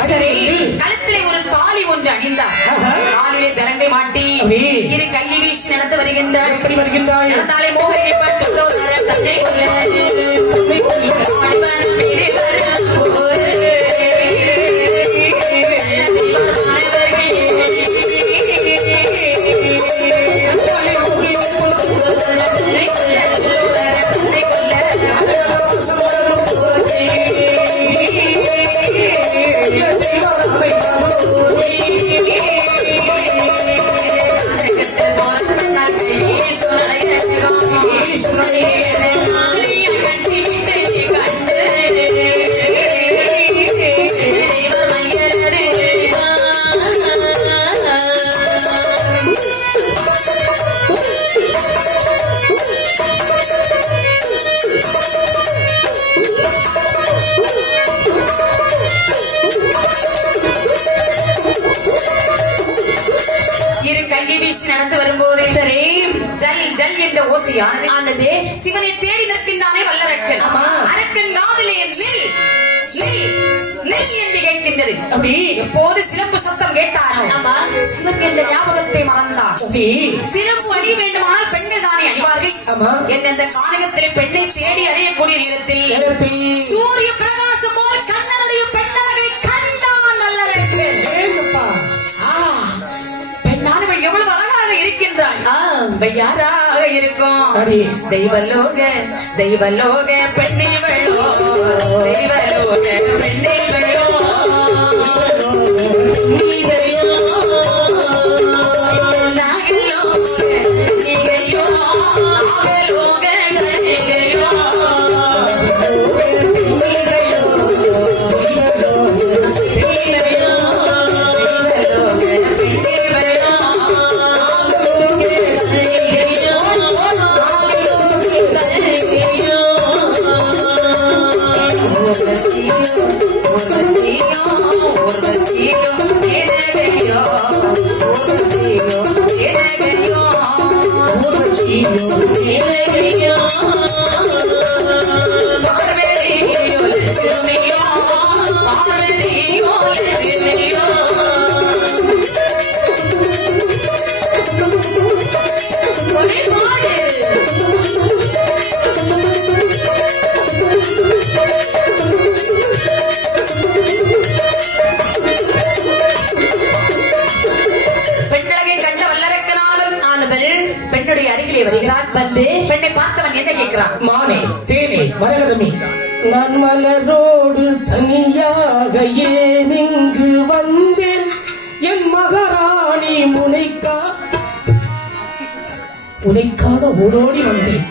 கழுத்திலே ஒரு தாலி ஒன்று அணிந்தார். காலிலே ஜலங்கை மாட்டி இரு கையை வீசி நடந்து வருகின்றார். எப்படி வருகின்றார்? நடந்தாலே மோகனை பட்டு தன்னை கொல்ல நடந்து வரும்போது ஜல் ஜல் என்ற ஓசையானது சிவனை தேடி நிற்கின்றானே வல்லரக்கன். அரக்கன் காதிலே நில் நில் நில் என்று கேட்கின்றது. எப்போது சிலம்பு சத்தம் கேட்டானோ சிவன் என்ற ஞாபகத்தை மறந்தான். சிலம்பு அணிய வேண்டுமானால் பெண்கள் தானே அணிவார்கள். எந்தெந்த காலகத்திலே பெண்ணை தேடி அறியக்கூடிய நேரத்தில் சூரிய பிரகாசம் போல் கண்ணனுடைய பெண்ணாக கண்டான் வல்லரக்கன். பெண்ணானவள் எவ்வளவு அழகாக இருக்கின்றாள். யாராக இருக்கும்? தெய்வலோக தெய்வலோக பெண்ணிவளோ தெய்வலோக பெண்ணிவளோ பெண்ணை பார்த்தவன் என்ன கேட்கிறான்? மானே தேனே மரகதமே, நான் மலரோடு தனியாக ஏன் இங்கு வந்தேன்? என் மகாராணி உனைக்கான ஓடோடி வந்தேன்.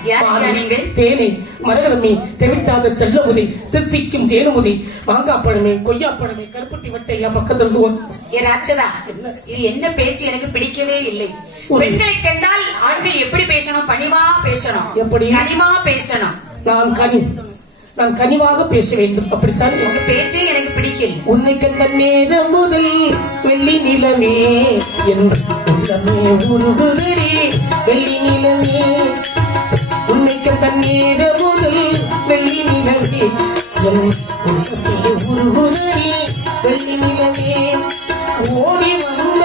தேனே மரகதமே, தெவிட்டாத தெல்லமுதி, தித்திக்கும் தேனுமுதி, மாங்காப்பழமே, கொய்யாப்பழமே, கருப்பட்டி வட்டை என் பக்கத்தில். ஏ ராட்சதா, இது என்ன பேச்சு? எனக்கு பிடிக்கவே இல்லை. பெண்களை கண்டால் ஆண்கள் எப்படி பேசணும்? பணிவா பேசணும். எப்படி? கனிவா பேசணும். நான் கனிவாக பேச வேண்டும். அப்படித்தான் உங்க பேச்சே எனக்கு பிடிக்கல. உன்னை கண்ட நேரம் முதல் வெள்ளி நிலவே என்று உள்ளமே உருகுதடி. வெள்ளி நிலவே, உன்னை கண்ட நேரம் முதல் வெள்ளி நிலவே என் உள்ளமே உருகுதடி. வெள்ளி நிலவே, ஓடி வந்த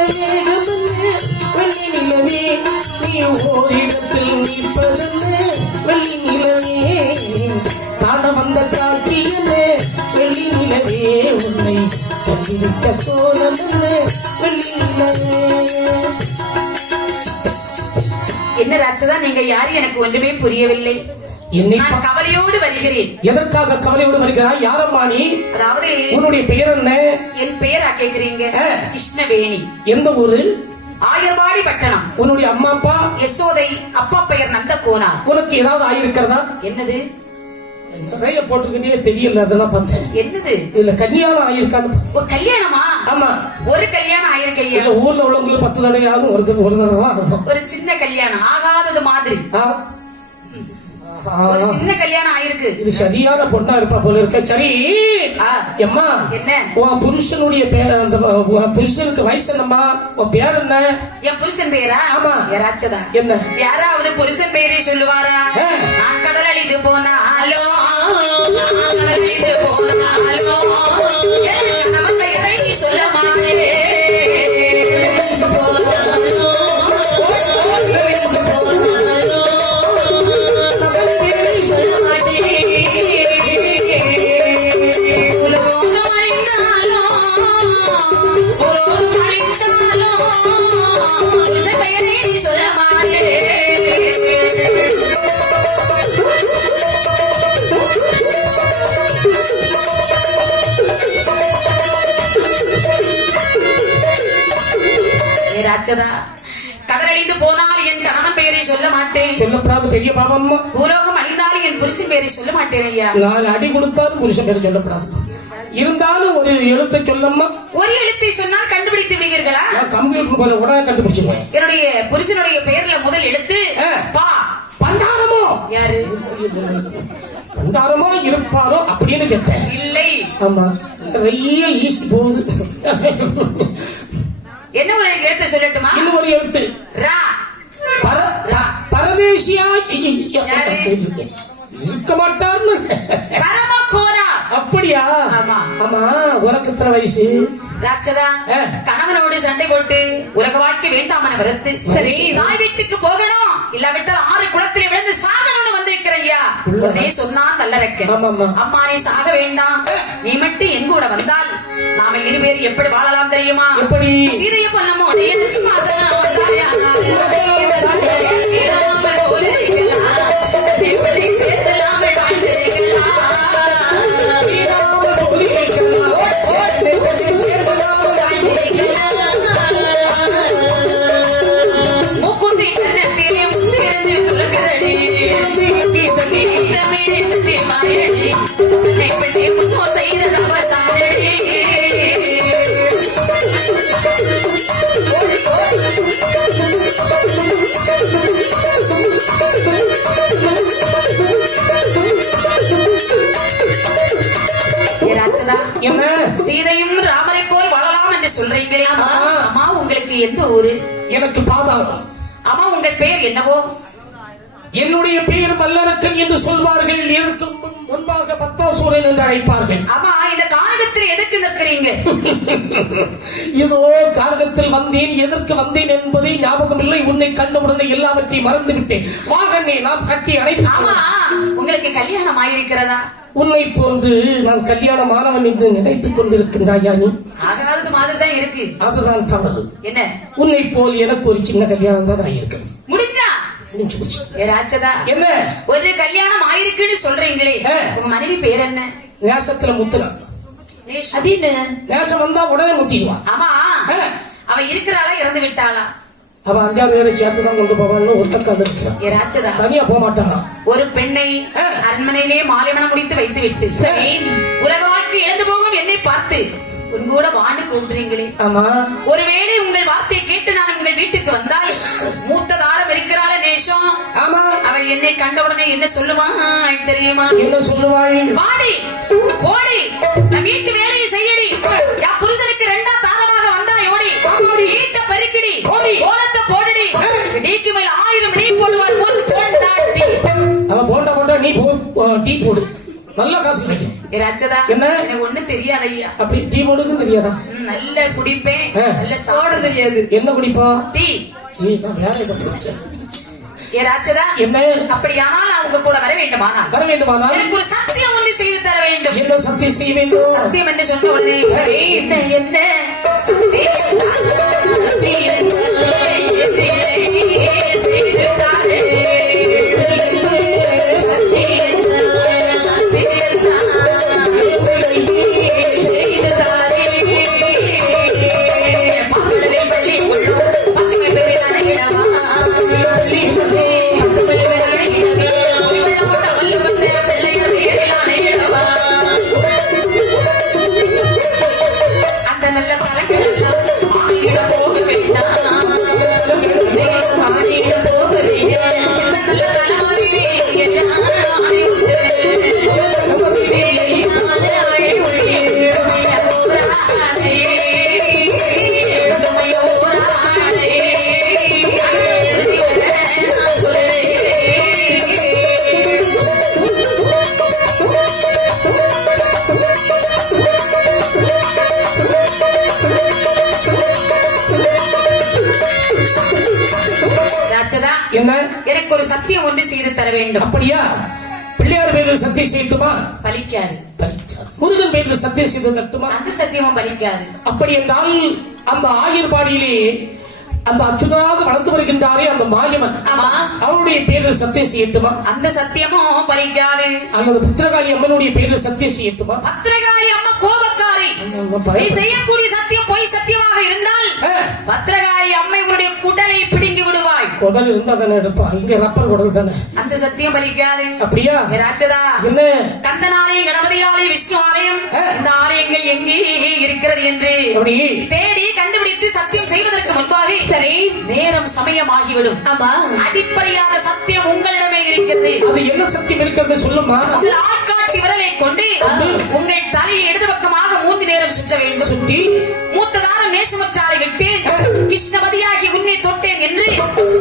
வெள்ளி நிலவே, நீ ஓரிடத்தில் நிற்பதென்ன? வெள்ளி நிலவே, காண வந்த காட்சி என்ன? வெள்ளி நிலவே, உன்னை சந்திவிட்ட சோழன் வெள்ளி நிலவே. என்ன ராட்சதா, நீங்க யாரு? எனக்கு ஒன்றுமே புரியவில்லை. நான் கவலையோடு வருகிறேன். எதற்காக கவலையோடு வருகிறாய்? யாரம்மா நீ? அதாவது உன்னுடைய பெயர் என்ன? என் பெயரா கேக்குறீங்க? கிருஷ்ணவேணி. எந்த ஊரு? ஆயர்வாடி பட்டணம். உன்னுடைய அம்மா அப்பா? யசோதை. அப்பா பெயர் நந்தகோனா. உனக்கு ஏதாவது ஆயிருக்கிறதா? என்னது? நிறைய போட்டுக்கிட்டே தெரியல, அதெல்லாம் பார்த்தேன். என்னது? இல்ல கல்யாணம் ஆயிருக்கான்னு. ஒரு கல்யாணமா? ஆமா, ஒரு கல்யாணம் ஆயிருக்கையா? ஊர்ல உள்ளவங்களுக்கு 10 தடவை ஆகும், ஒரு தடவை ஆகும். ஒரு சின்ன கல்யாணம் ஆகாதது மாதிரி ஒரு சின்ன கல்யாணம் ஆயிருக்கு. இது சரியான பொண்ணா இருப்பா போல இருக்க. சரி அம்மா, என்ன உன் புருஷனுடைய பேர்? அந்த புருஷனுக்கு வயசு என்னம்மா? உன் பேர் என்ன? என் புருஷன் பேரா? ஆமா. யாராச்சதா? என்ன? யாராவது புருஷன் பேரை சொல்லுவாரா? நான் கடல் அழிந்து போனாலோ, கடல் அழிந்து போனாலோ நம்ம பெயரை சொல்ல மாட்டேன். ராட்சதா, கடலழிந்து போனால் என் கணவன் பெயரை சொல்ல மாட்டேன். சொல்லப்படாது பெரிய பாவம்மா. பூலோகம் அழிந்தாலும் என் புருஷன் பெயரை சொல்ல மாட்டேன் ஐயா. 4 அடி கொடுத்தாலும் புருஷன் பேர் சொல்லப்படாது. இருந்தாலும் ஒரு எழுத்தை சொல்லம்மா. ஒரு எழுத்தை சொன்னால் கண்டுபிடித்து விடுவீர்களா? கம்ப்யூட்டர் போல உடனே கண்டுபிடிச்சிருவேன். என்னுடைய புருஷனுடைய பெயர்ல முதல் எழுத்து பா. பண்டாரமோ? யாரு? பண்டாரமோ இருப்பாரோ அப்படின்னு கேட்டேன். இல்லை. ஆமா, நிறைய ஈஸ்ட் போகுது. என்ன ஒரு எழுத்து சொல்லட்டுமா? இன்னும் ஒரு எழுத்து ரா. பரதேசியா இருக்க மாட்டார்னு. பரமகோரா. அப்படியா? ஆமா. ஆமா, உனக்கு எத்தனை வயசு? ராட்சதா, கணவனோடு சண்டை போட்டு உலக வாழ்க்கை வேண்டாமன வரத்து. சரி, தாய் வீட்டுக்கு போகணும், இல்லாவிட்டால் 6 குளத்திலே விழுந்து சாகணும்னு வந்திருக்கிற ஐயா. உடனே சொன்னா நல்ல ரெக்க. அம்மா நீ சாக வேண்டாம், நீ மட்டும் என் கூட வந்தால் நாம இருவேறு எப்படி வாழலாம் தெரியுமா? எப்படி? சீதைய பொன்னமோ சிம்மாசனம் சீதையும் ராமரை போல் வாழலாம் என்று சொல்றீங்களே. அம்மா உங்களுக்கு எந்த ஊரு? எனக்கு பாதாளம். அம்மா உங்கள் பெயர் என்னவோ? என்னுடைய பெயர் மல்லரக்கன் என்று சொல்வார்கள். இதற்கு முன்பாக பத்மாசூரன் என்று அழைப்பார்கள். அம்மா இந்த கானகத்தில் எதற்கு நிற்கிறீங்க? இதோ கானகத்தில் வந்தேன், எதற்கு வந்தேன் என்பதை ஞாபகம் இல்லை. உன்னை கண்டவுடனே எல்லாவற்றையும் மறந்து விட்டேன். வாகனே நாம் கட்டி அழைத்து. ஆமா, உங்களுக்கு கல்யாணம் ஆயிருக்கிறதா? உன்னை போன்று நான் கல்யாணமானவன் என்று நினைத்துக் கொண்டிருக்கின்றாயா நீ? ஆகாதது மாதிரி தான் இருக்கு. அதுதான் தவறு. என்ன? உன்னை போல் எனக்கு ஒரு சின்ன கல்யாணம் தான் ஆயிருக்கிறது. முடிஞ்சா? ராட்சதா, என்ன ஒரு கல்யாணம் ஆயிருக்குன்னு சொல்றீங்களே, உங்க மனைவி பேர் என்ன? நேசத்துல முத்துனா. நேசம் வந்தா உடனே முத்திடுவான். ஆமா, அவ இருக்கிறாளா இறந்து விட்டாளா? அவ 5 பேரை சேர்த்துதான் கொண்டு போவான்னு ஒருத்தக்காக இருக்கிறான். ராட்சதா, தனியா போக மாட்டானா? ஒரு பெண்ணை அரண்மனையிலே மாலைமணம் முடித்து வைத்து விட்டு உலக வாழ்க்கை இழந்து போகும் என்னை பார்த்து உங்கூட வாண்டு கூப்பிடுறீங்களே. ஆமா, ஒருவேளை உங்கள் வார்த்தையை கேட்டு நான் உங்கள் வீட்டுக்கு வந்தால் மூத்த தாரம் இருக்கிறாள நேசம். ஆமா, அவள் என்னை கண்டவுடனே என்ன சொல்லுவாள் தெரியுமா? என்ன சொல்லுவாள்? வாடி ஓடி, நான் வீட்டு வேலையை செய்யடி, என் புருஷனுக்கு 2 தாரமாக வந்தா ஓடி, வீட்டை பெருக்கிடி, கோலத்தை போடுடி, டீக்கு மேல் 1000 டீ போடுவாள். ஒரு பொண்டாட்டி. அவன் போண்டா போண்டா நீ டீ போடு, நல்ல காசு கிடைக்கும். ராட்சதா, என்ன எனக்கு ஒண்ணும் தெரியாது ஐயா. அப்படி டீ போடுன்னு தெரியாதா? நல்ல குடிப்பேன், நல்ல சாப்பிட தெரியாது. என்ன குடிப்பா? டீ. நான் வேற இதை குடிச்சேன். ராட்சதா, என்ன? அப்படியானால் அவங்க கூட வர வேண்டுமானால் எனக்கு ஒரு சத்தியம் ஒன்று செய்து தர வேண்டும். என்ன சத்தியம் செய்ய வேண்டும்? சத்தியம் என்று சொன்ன உடனே என்ன என்ன சத்தியம் எனக்கு ஒரு சத்தியம் ஒன்று செய்து தர வேண்டும். அப்படியா? பிள்ளையார் பேரில் சத்தியம் செய்யட்டுமா? பலிக்காது. முருகன் பேரில் சத்தியம் செய்து தட்டுமா? அந்த சத்தியமும் பலிக்காது. அப்படி என்றால் அந்த ஆயர்பாடியிலே அந்த அச்சுதராக வளர்ந்து வருகின்றாரே அந்த மாயவன், அவருடைய பேரில் சத்தியம் செய்யட்டுமா? அந்த சத்தியமும் பலிக்காது. அல்லது பத்திரகாளி அம்மனுடைய பேரில் சத்தியம் செய்யட்டுமா? பத்திரகாளி அம்மா கோபக்காரி. நீ செய்யக்கூடிய சத்தியம் பொய் சத்தியமாக இருந்தால் பத்திரகாளி அம்மை குடல் இருந்தா தானே எடுப்பா, இங்க ரப்பர் குடல் தானே. அந்த சத்தியம் பலிக்காது. அப்படியா? ராஜதா என்ன? கந்தன் ஆலயம், கணபதி ஆலயம், விஷ்ணு ஆலயம், இந்த ஆலயங்கள் எங்கே இருக்கிறது என்று தேடி கண்டுபிடித்து சத்தியம் செய்வதற்கு முன்பாக சரி நேரம் சமயமாகிவிடும். ஆமா, அடிப்படையான சத்தியம் உங்களிடமே இருக்கிறது. அது என்ன சத்தியம் இருக்கிறது சொல்லுமா? உங்கள் ஆட்காட்டி விரலை கொண்டு உங்கள் தலையை இடது பக்கமாக 3 நேரம் சுற்ற வேண்டும். சுற்றி மூத்ததான நேசமற்றாரை விட்டேன், கிருஷ்ணபதியாகி உன்னை தொட்டேன் என்று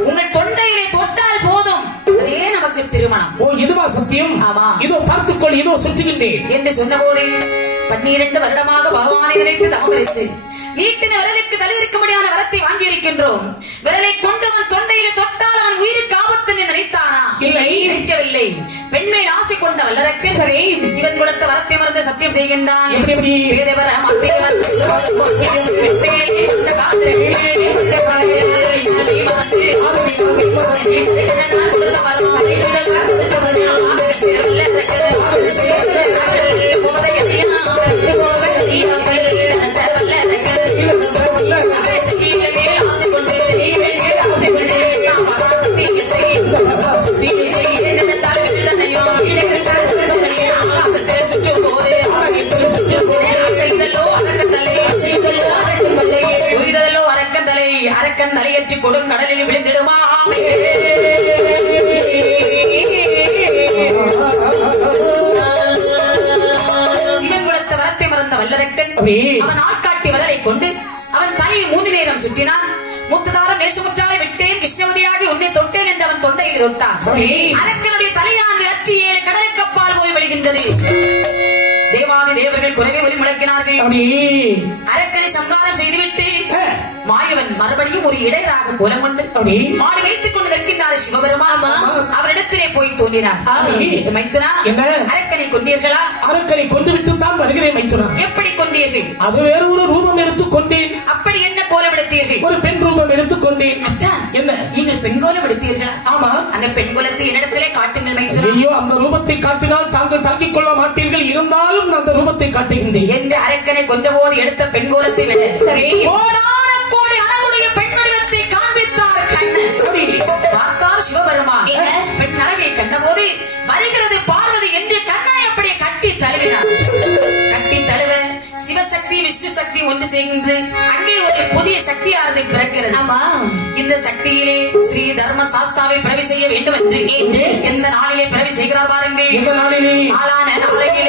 உங்கள் தொண்டையிலே தொட்டால் போதும், அதே நமக்கு திருமணம். ஓ, இதுவா சத்தியம்? ஆமா. இதோ பார்த்துக்கொள், இதோ சுற்றுகின்றேன் என்று சொன்ன போது 12 வருடமாக பகவானை நினைத்து தவறித்து நீட்டின விரலுக்கு தலிருக்கும்படியான வரத்தை வாங்கி இருக்கின்றோம். விரலை கொண்டு அவன் தொண்டையிலே தொட்டால் அவன் உயிருக்கு ஆபத்து என்று நினைத்தானா? இல்லை, நினைக்கவில்லை. பெண்மை ஆசை கொண்ட வல்லரக்கு சிவன் கொடுத்த வரத்தை மறந்து சத்தியம் செய்கின்றான். எப்படி வேதவர மாத்தேவன் அரக்கன் தலையற்றி கொடும் கடலில் விழுந்திடுமா? சிவன் கொடுத்த வரத்தை மறந்த வல்லரக்கன் அவன் ஆட்காட்டி வரலை கொண்டு அவன் தலையை 3 நேரம் சுற்றினான். முத்ததாரம் நேசமுற்றாலை விட்டேன், கிருஷ்ணவதியாகி உன்னை தொட்டேன் என்று அவன் தொண்டையில் தொட்டான். அரக்கனுடைய தலையாண்டு அற்றி 7 கடலுக்கப்பால் போய் விழுகின்றது. தேவாதி தேவர்கள் குறைவே ஒலி முழக்கினார்கள். அரக்கனை சங்காரம் செய்துவிட்டு மாயவன் மறுபடியும் ஒரு இடையராக கோலம் கொண்டு மாடு வைத்துக் கொண்டு நிற்கின்றார் சிவபெருமான். அவரிடத்திலே போய் தோன்றினார். மைத்துனா, அரக்கனை கொண்டீர்களா? அரக்கனை கொண்டு விட்டு தான் வருகிறேன் மைத்துனா. எப்படி கொண்டீர்கள்? அது வேறு ஒரு ரூபம் எடுத்துக் கொண்டேன். அப்படி என்ன கோலம் எடுத்தீர்கள்? ஒரு பெண் ரூபம் எடுத்துக் கொண்டேன். என்ன, நீங்கள் பெண் கோலம் எடுத்தீர்களா? ஆமா. அந்த பெண் கோலத்தை என்னிடத்திலே காட்டுங்கள் மைத்துனா. ஐயோ, அந்த ரூபத்தை காட்டினால் தாங்கள் தாங்கிக் கொள்ள மாட்டீர்கள், இருந்தாலும் அந்த ரூபத்தை காட்டுகின்றேன் என்று அரக்கனை கொன்ற போது எடுத்த பெண் கோலத்தை விட கோடி அழகுடைய பெண் வடிவத்தை காண்பித்தார் கண்ணன். பார்த்தார் சிவபெருமான். பெண் அழகை கண்ட போது வருகிறது பார்வதி என்று கண்ணனை அப்படியே கட்டி தழுவினார். கட்டி தழுவ சிவசக்தி விஷ்ணு சக்தி ஒன்று சேர்ந்து அங்கே ஒரு புதிய சக்தியானது பிறக்கிறது. இந்த சக்தியிலே ஸ்ரீ தர்ம சாஸ்தாவை பிறவி செய்ய வேண்டும் என்று எந்த நாளிலே பிறவி செய்கிறார் பாருங்கள். நாளான நாளையிலே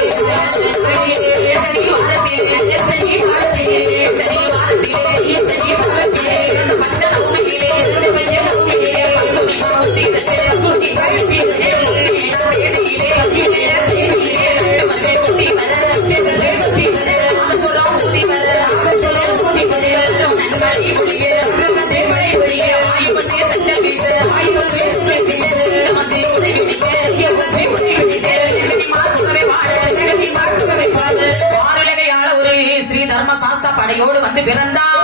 ஸ்ரீ தர்ம சாஸ்தா படையோடு வந்து பிறந்தார்.